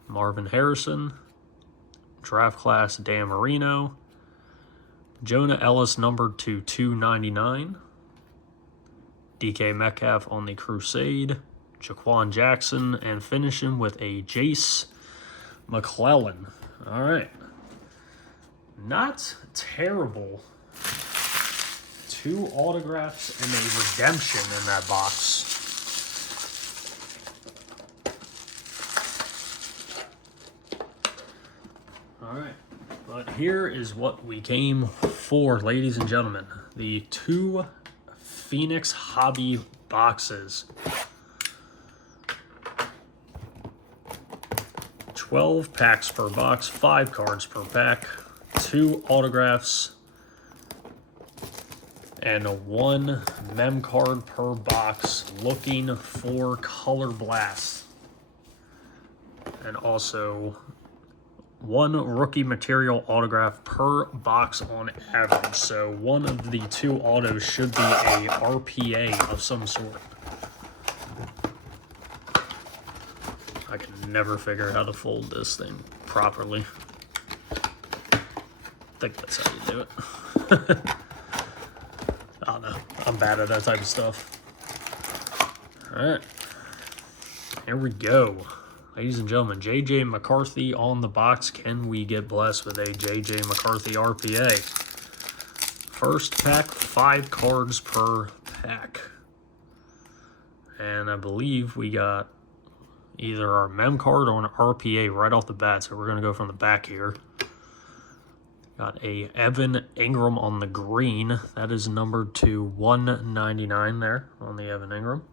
Marvin Harrison. Draft class Dan Marino. Jonah Ellis numbered to 299. DK Metcalf on the Crusade. Jaquan Jackson. And finishing with a Jace McClellan. All right. Not terrible 2 autographs and a redemption in that box. Alright, but here is what we came for, ladies and gentlemen. The 2 Phoenix Hobby boxes. 12 packs per box, 5 cards per pack, 2 autographs, and 1 mem card per box, looking for Color Blast. And also 1 rookie material autograph per box on average. So one of the 2 autos should be a RPA of some sort. I can never figure out how to fold this thing properly. I think that's how you do it. I don't know. I'm bad at that type of stuff. Alright. Here we go. Ladies and gentlemen, J.J. McCarthy on the box. Can we get blessed with a J.J. McCarthy RPA? First pack, 5 cards per pack. And I believe we got either our mem card or an RPA right off the bat, so we're going to go from the back here. Got a Evan Ingram on the green. That is numbered to 199 there on the Evan Ingram.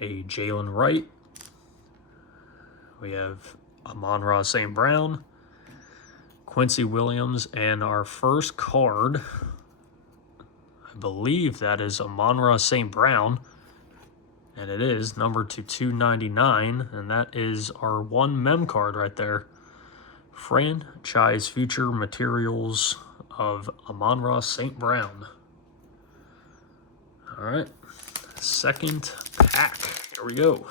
A Jalen Wright. We have Amon-Ra St. Brown, Quincy Williams, and our first card, I believe that is Amon-Ra St. Brown. And it is numbered to 299, and that is our 1 mem card right there. Franchise Future Materials of Amon-Ra St. Brown. All right, second pack. Here we go.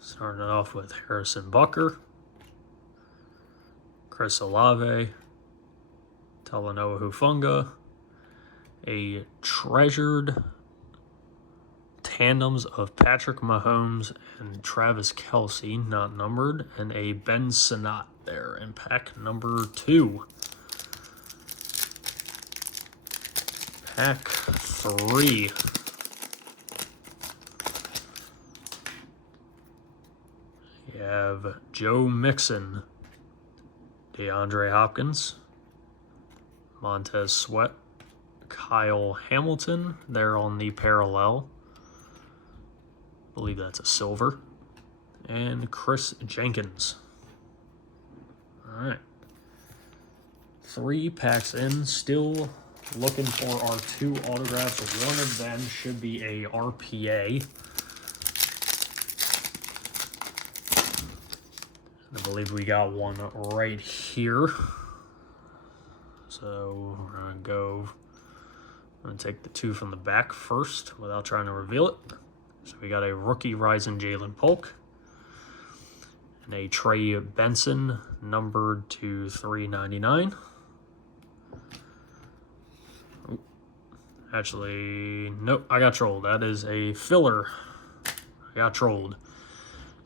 Starting it off with Harrison Butker, Chris Olave, Talanoa Hufanga, a treasured tandems of Patrick Mahomes and Travis Kelce, not numbered, and a Ben Sinnott there in pack number 2. Pack 3. You have Joe Mixon, DeAndre Hopkins, Montez Sweat, Kyle Hamilton there on the parallel. I believe that's a silver. And Chris Jenkins. All right. 3 packs in, still looking for our 2 autographs. One of them should be a RPA. I believe we got one right here. So we're going to go, I'm going to take the 2 from the back first without trying to reveal it. So we got a rookie Rising Jalen Polk and a Trey Benson numbered to 399. Actually, nope, I got trolled. That is a filler. I got trolled.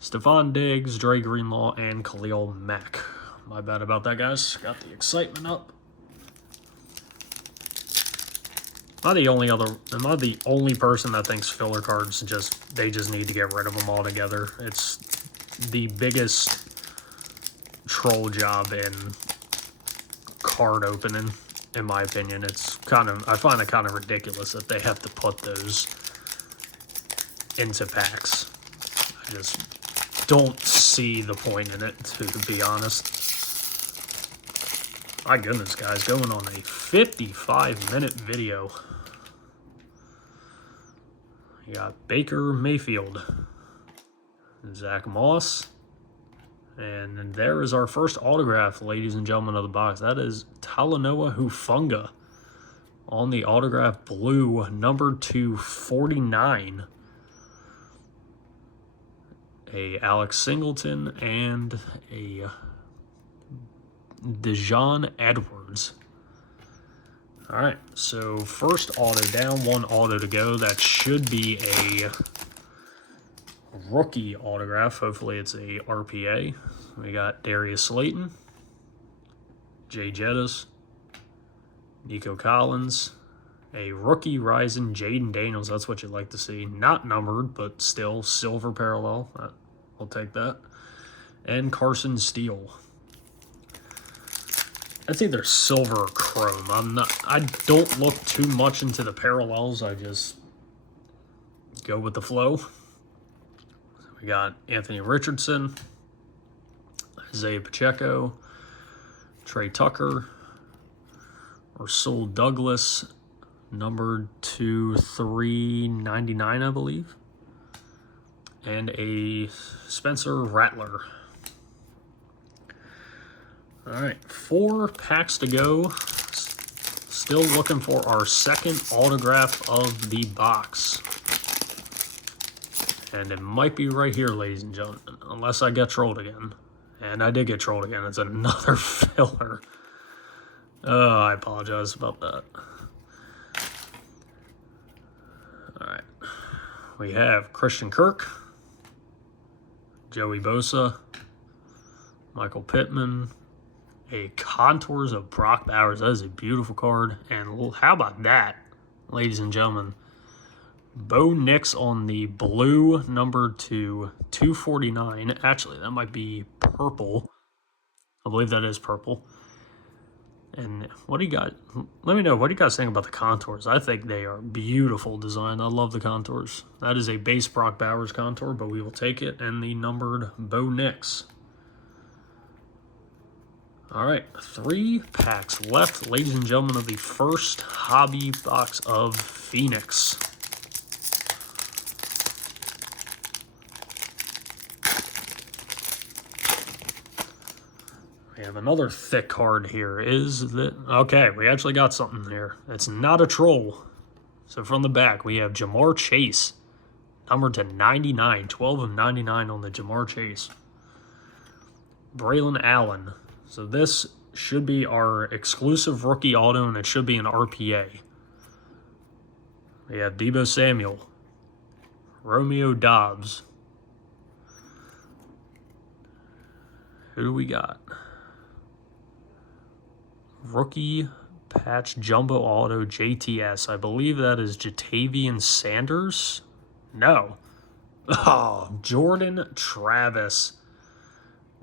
Stephon Diggs, Dre Greenlaw, and Khalil Mack. My bad about that, guys. Got the excitement up. Am I the only person that thinks filler cards they just need to get rid of them altogether? It's the biggest troll job in card opening, in my opinion. It's I find it kind of ridiculous that they have to put those into packs. I just don't see the point in it, to be honest. My goodness, guys, going on a 55-minute video. You got Baker Mayfield, Zach Moss, and there is our first autograph, ladies and gentlemen of the box. That is Talanoa Hufanga on the autograph blue, numbered to 49. A Alex Singleton and a Dejon Edwards. All right, so first auto down, 1 auto to go. That should be a rookie autograph. Hopefully it's a RPA. We got Darius Slayton, Jay Jettis, Nico Collins, a rookie rising Jaden Daniels. That's what you'd like to see. Not numbered, but still silver parallel. I'll take that. And Carson Steele. That's either silver or chrome. I don't look too much into the parallels. I just go with the flow. We got Anthony Richardson, Isaiah Pacheco, Trey Tucker, Rasul Douglas, numbered to 399, I believe, and a Spencer Rattler. All right, 4 packs to go. Still looking for our second autograph of the box. And it might be right here, ladies and gentlemen, unless I get trolled again. And I did get trolled again. It's another filler. Oh, I apologize about that. All right. We have Christian Kirk, Joey Bosa, Michael Pittman, a Contours of Brock Bowers. That is a beautiful card. And how about that, ladies and gentlemen? Bo Nix on the blue, number to 249. Actually, that might be purple. I believe that is purple. And what do you got? Let me know. What do you guys think about the contours? I think they are beautiful design. I love the contours. That is a base Brock Bowers contour, but we will take it. And the numbered Bo Nix. All right, 3 packs left, ladies and gentlemen, of the first hobby box of Phoenix. We have another thick card here. Okay, we actually got something here. It's not a troll. So from the back, we have Jamar Chase, numbered to 99, 12 of 99 on the Jamar Chase. Braylon Allen. So this should be our exclusive rookie auto, and it should be an RPA. We have Deebo Samuel, Romeo Dobbs. Who do we got? Rookie patch jumbo auto JTS. I believe that is Jatavian Sanders. No. Oh, Jordan Travis.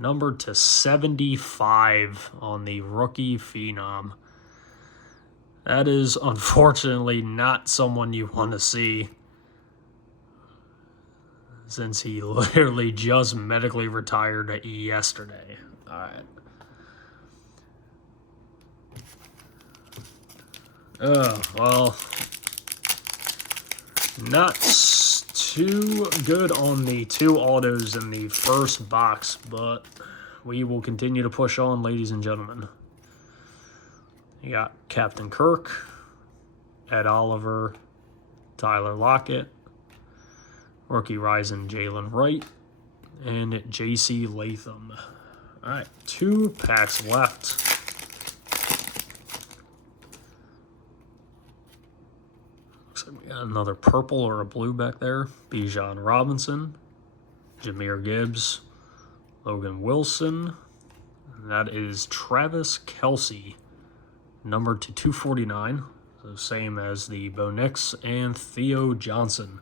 Numbered to 75 on the rookie phenom. That is unfortunately not someone you want to see, since he literally just medically retired yesterday. All right. Well, not too good on the 2 autos in the first box, but we will continue to push on, ladies and gentlemen. You got Captain Kirk, Ed Oliver, Tyler Lockett, rookie rising Jalen Wright, and J.C. Latham. All right, 2 packs left. We got another purple or a blue back there. Bijan Robinson, Jahmyr Gibbs, Logan Wilson. And that is Travis Kelce, numbered to 249. So same as the Bo Nix and Theo Johnson.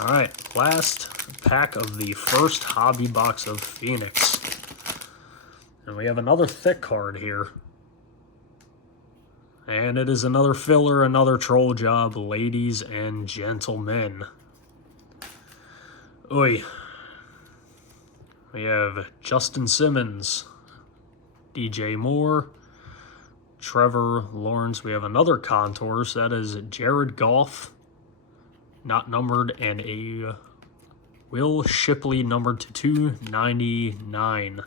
All right, last pack of the first hobby box of Phoenix. And we have another thick card here. And it is another filler, another troll job, ladies and gentlemen. Oi. We have Justin Simmons, DJ Moore, Trevor Lawrence. We have another contours. That is Jared Goff, not numbered, and a Will Shipley, numbered to 299.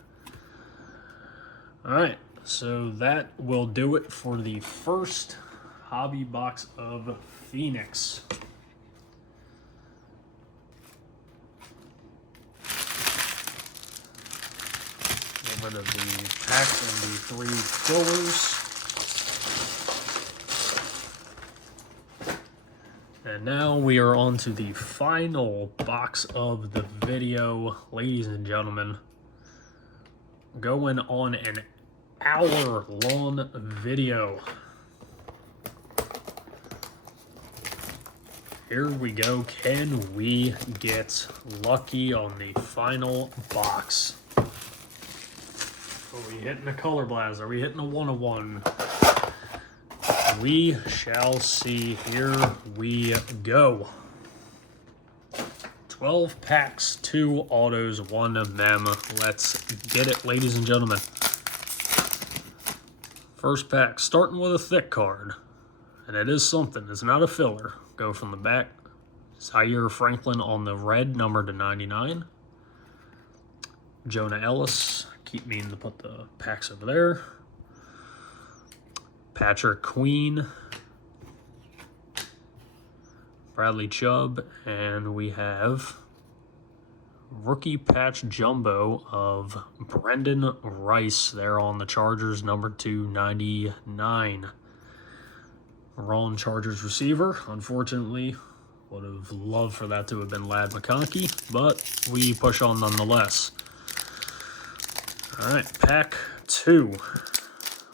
All right. So that will do it for the first hobby box of Phoenix. Get rid of the pack and the 3 fillers. And now we are on to the final box of the video, ladies and gentlemen. Going on an hour-long video. Here we go. Can we get lucky on the final box? Are we hitting a color blast? Are we hitting a 101? We shall see. Here we go. 12 packs, 2 autos, 1 mem. Let's get it, ladies and gentlemen. First pack, starting with a thick card. And it is something. It's not a filler. Go from the back. Zaire Franklin on the red, numbered to 99. Jonah Ellis. Keep meaning to put the packs over there. Patrick Queen. Bradley Chubb. And we have rookie patch jumbo of Brendan Rice there on the Chargers, number 299. Wrong Chargers receiver. Unfortunately, would have loved for that to have been Ladd McConkey, but we push on nonetheless. All right, pack 2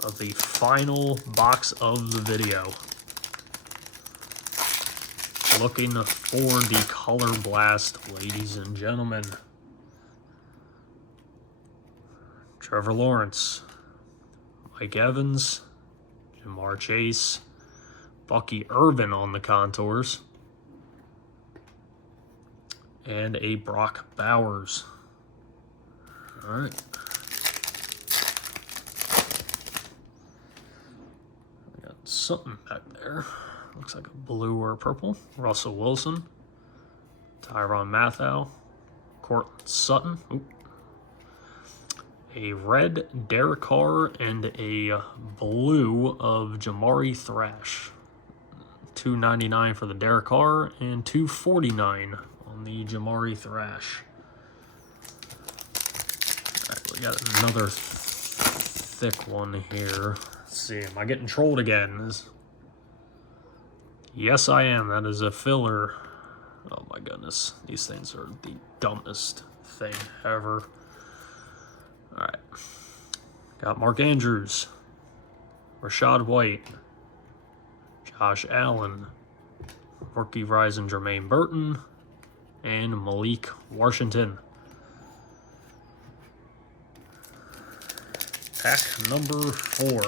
of the final box of the video. Looking for the color blast, ladies and gentlemen. Trevor Lawrence, Mike Evans, Jamar Chase, Bucky Irvin on the contours, and a Brock Bowers. All right. We got something back there. Looks like a blue or a purple. Russell Wilson, Tyrann Mathieu, Courtland Sutton. Oop. A red Derek Carr and a blue of Jamari Thrash. $2.99 for the Derek Carr and $2.49 on the Jamari Thrash. All right, we got another thick one here. Let's see, am I getting trolled again? Yes, I am. That is a filler. Oh my goodness. These things are the dumbest thing ever. Alright. Got Mark Andrews. Rashad White. Josh Allen. Rookie Rising Jermaine Burton. And Malik Washington. Pack number 4.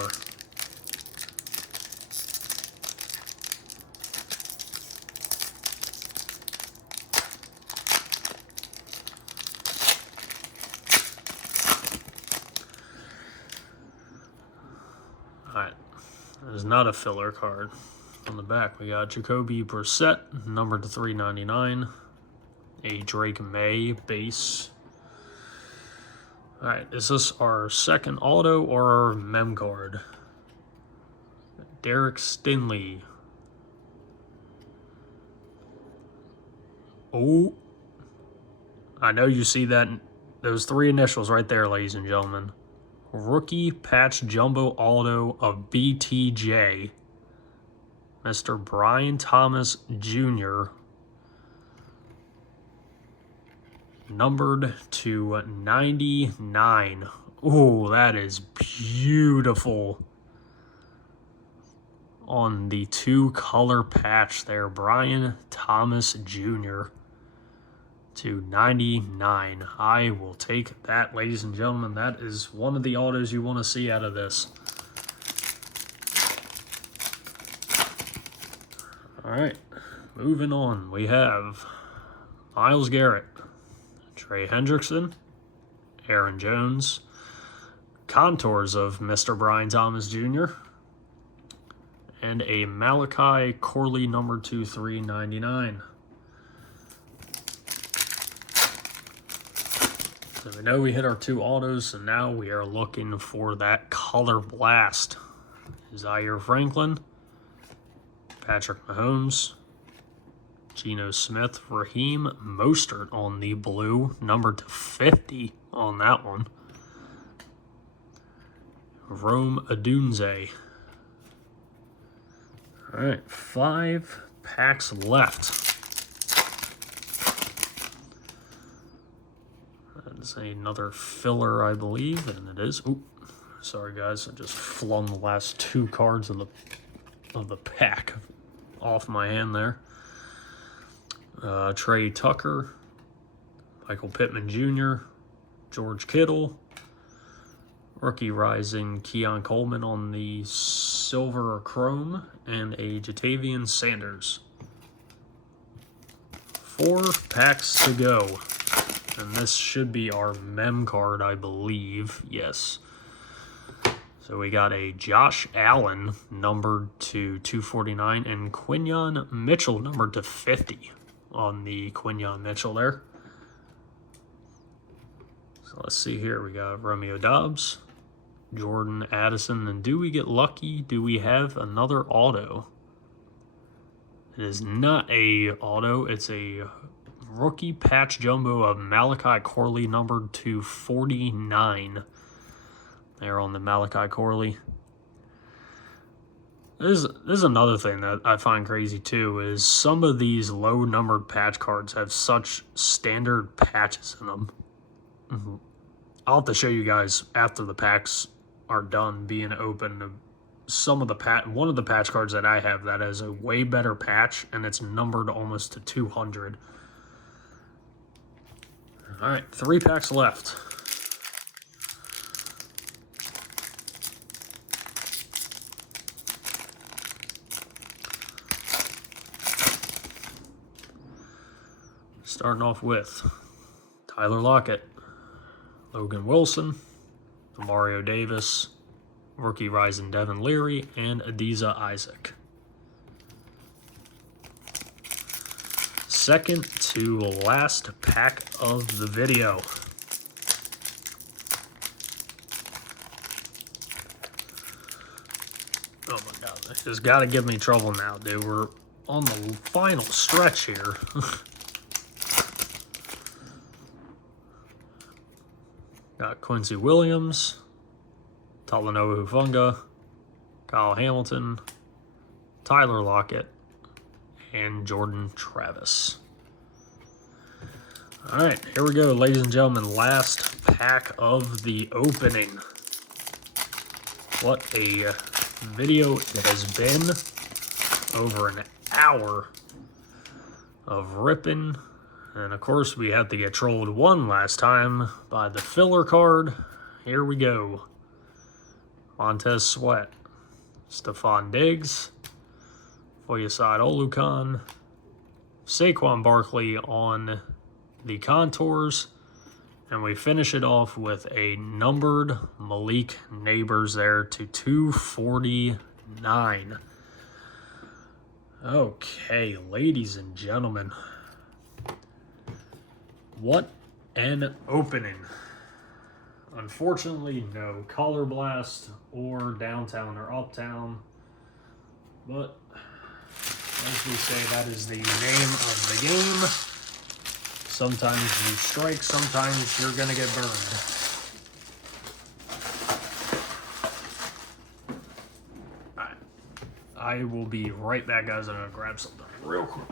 Alright, there's not a filler card. On the back, we got Jacoby Brissett, numbered to 399. A Drake May base. Alright, is this our second auto or our mem card? Derek Stingley. Oh, I know you see that, those 3 initials right there, ladies and gentlemen. Rookie patch jumbo auto of BTJ, Mr. Brian Thomas Jr., numbered to 99. Ooh, that is beautiful. On the 2-color patch there, Brian Thomas Jr. to 99. I will take that, ladies and gentlemen. That is one of the autos you want to see out of this. All right, moving on. We have Myles Garrett, Trey Hendrickson, Aaron Jones, contours of Mr. Brian Thomas Jr., and a Malachi Corley number 2, 399. So we know we hit our 2 autos, and now we are looking for that color blast. Zaire Franklin, Patrick Mahomes, Geno Smith, Raheem Mostert on the blue, numbered to 50 on that one. Rome Odunze. All right, 5 packs left. That's another filler, I believe, and it is. Oop, sorry guys, I just flung the last 2 cards of the pack off my hand there. Trey Tucker, Michael Pittman Jr., George Kittle, rookie rising Keon Coleman on the silver or chrome, and a Jatavian Sanders. 4 packs to go. And this should be our mem card, I believe. Yes. So we got a Josh Allen numbered to 249 and Quinyon Mitchell numbered to 50 on the Quinyon Mitchell there. So let's see here. We got Romeo Doubs, Jordan Addison, and do we get lucky? Do we have another auto? It is not a auto. It's a rookie patch jumbo of Malachi Corley numbered to 49. There on the Malachi Corley. This is another thing that I find crazy too, is some of these low numbered patch cards have such standard patches in them. I'll have to show you guys after the packs are done being open. Some of the one of the patch cards that I have that has a way better patch, and it's numbered almost to 200. All right, 3 packs left. Starting off with Tyler Lockett, Logan Wilson, Mario Davis, rookie rising Devin Leary, and Adiza Isaac. Second to last pack of the video. Oh my god, this has got to give me trouble now, dude. We're on the final stretch here. Got Quincy Williams, Talanoa Hufanga, Kyle Hamilton, Tyler Lockett, and Jordan Travis. All right, here we go, ladies and gentlemen. Last pack of the opening. What a video it has been. Over an hour of ripping. And of course, we had to get trolled one last time by the filler card. Here we go. Montez Sweat, Stephon Diggs, Foyesade Oluokun, Saquon Barkley on the contours, and we finish it off with a numbered Malik Neighbors there to 249. Okay, ladies and gentlemen, what an opening. Unfortunately, no Color Blast or Downtown or Uptown, but as we say, that is the name of the game. Sometimes you strike, sometimes you're gonna get burned. Alright, I will be right back, guys. I'm gonna grab something real quick.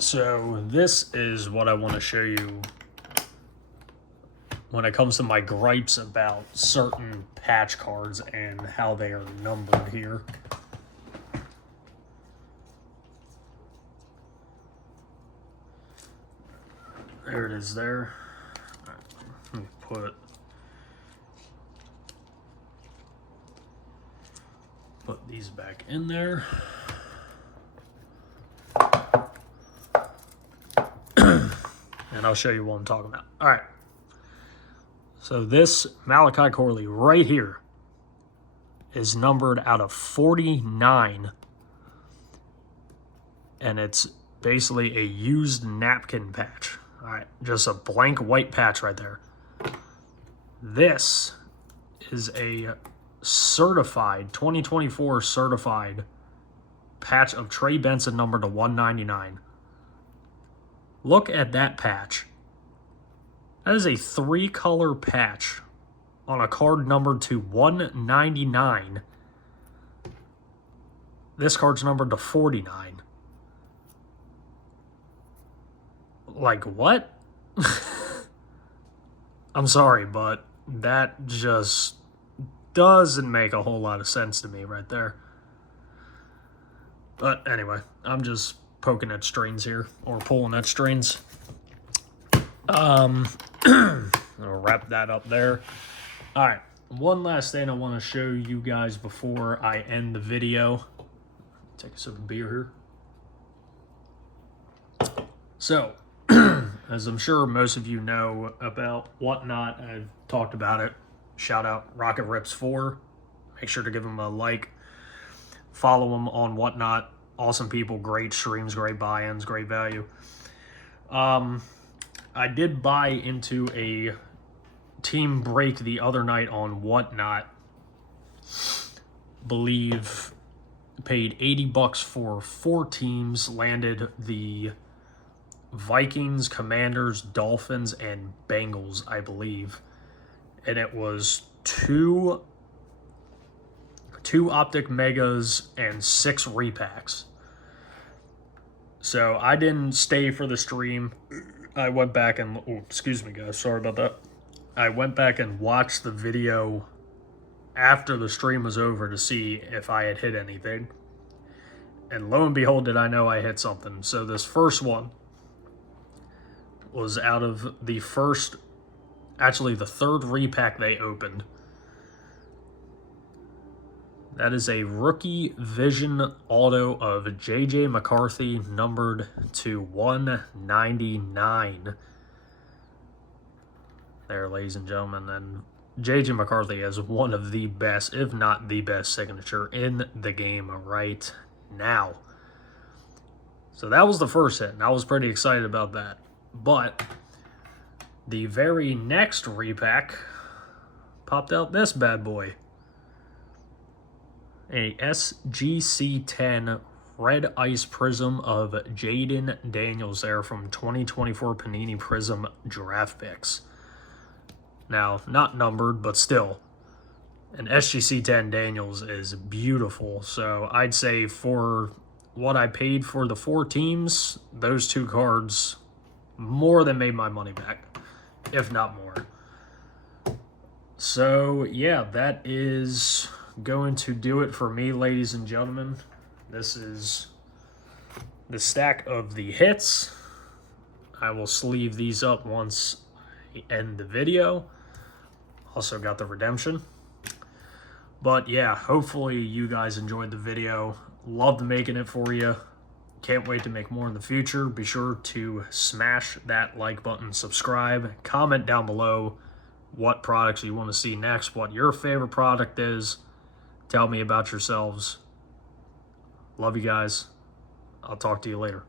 So this is what I want to show you when it comes to my gripes about certain patch cards and how they are numbered here. There it is there. All right, let me put these back in there. And I'll show you what I'm talking about. All right. So this Malachi Corley right here is numbered out of 49. And it's basically a used napkin patch. All right. Just a blank white patch right there. This is a certified, 2024 certified patch of Trey Benson numbered to 199. Look at that patch. That is a 3-color patch on a card numbered to 199. This card's numbered to 49. Like, what? I'm sorry, but that just doesn't make a whole lot of sense to me right there. But anyway, I'm just poking at strings here, or pulling at strings. I'll wrap that up there. All right, one last thing I want to show you guys before I end the video. Take a sip of beer here. So, as I'm sure most of you know about Whatnot, I've talked about it. Shout out Rocket Rips 4. Make sure to give him a like. Follow him on Whatnot. Awesome people, great streams, great buy-ins, great value. I did buy into a team break the other night on Whatnot. Believe paid $80 for 4 teams, landed the Vikings, Commanders, Dolphins, and Bengals, I believe. And it was two Optic Megas and 6 repacks. So I didn't stay for the stream. I went back and, oh, excuse me guys, sorry about that. I went back and watched the video after the stream was over to see if I had hit anything. And lo and behold, did I know I hit something. So this first one was out of the first, actually the 3rd repack they opened. That is a rookie vision auto of J.J. McCarthy, numbered to 199. There, ladies and gentlemen. And J.J. McCarthy has one of the best, if not the best, signature in the game right now. So that was the first hit, and I was pretty excited about that. But the very next repack popped out this bad boy. A SGC-10 Red Ice Prism of Jaden Daniels there from 2024 Panini Prism Draft Picks. Now, not numbered, but still, an SGC-10 Daniels is beautiful. So I'd say for what I paid for the 4 teams, those 2 cards more than made my money back, if not more. So, yeah, that is going to do it for me, ladies and gentlemen. This is the stack of the hits. I will sleeve these up once I end the video. Also got the redemption. But yeah, hopefully you guys enjoyed the video. Loved making it for you. Can't wait to make more in the future. Be sure to smash that like button, subscribe, comment down below what products you want to see next, what your favorite product is. Tell me about yourselves. Love you guys. I'll talk to you later.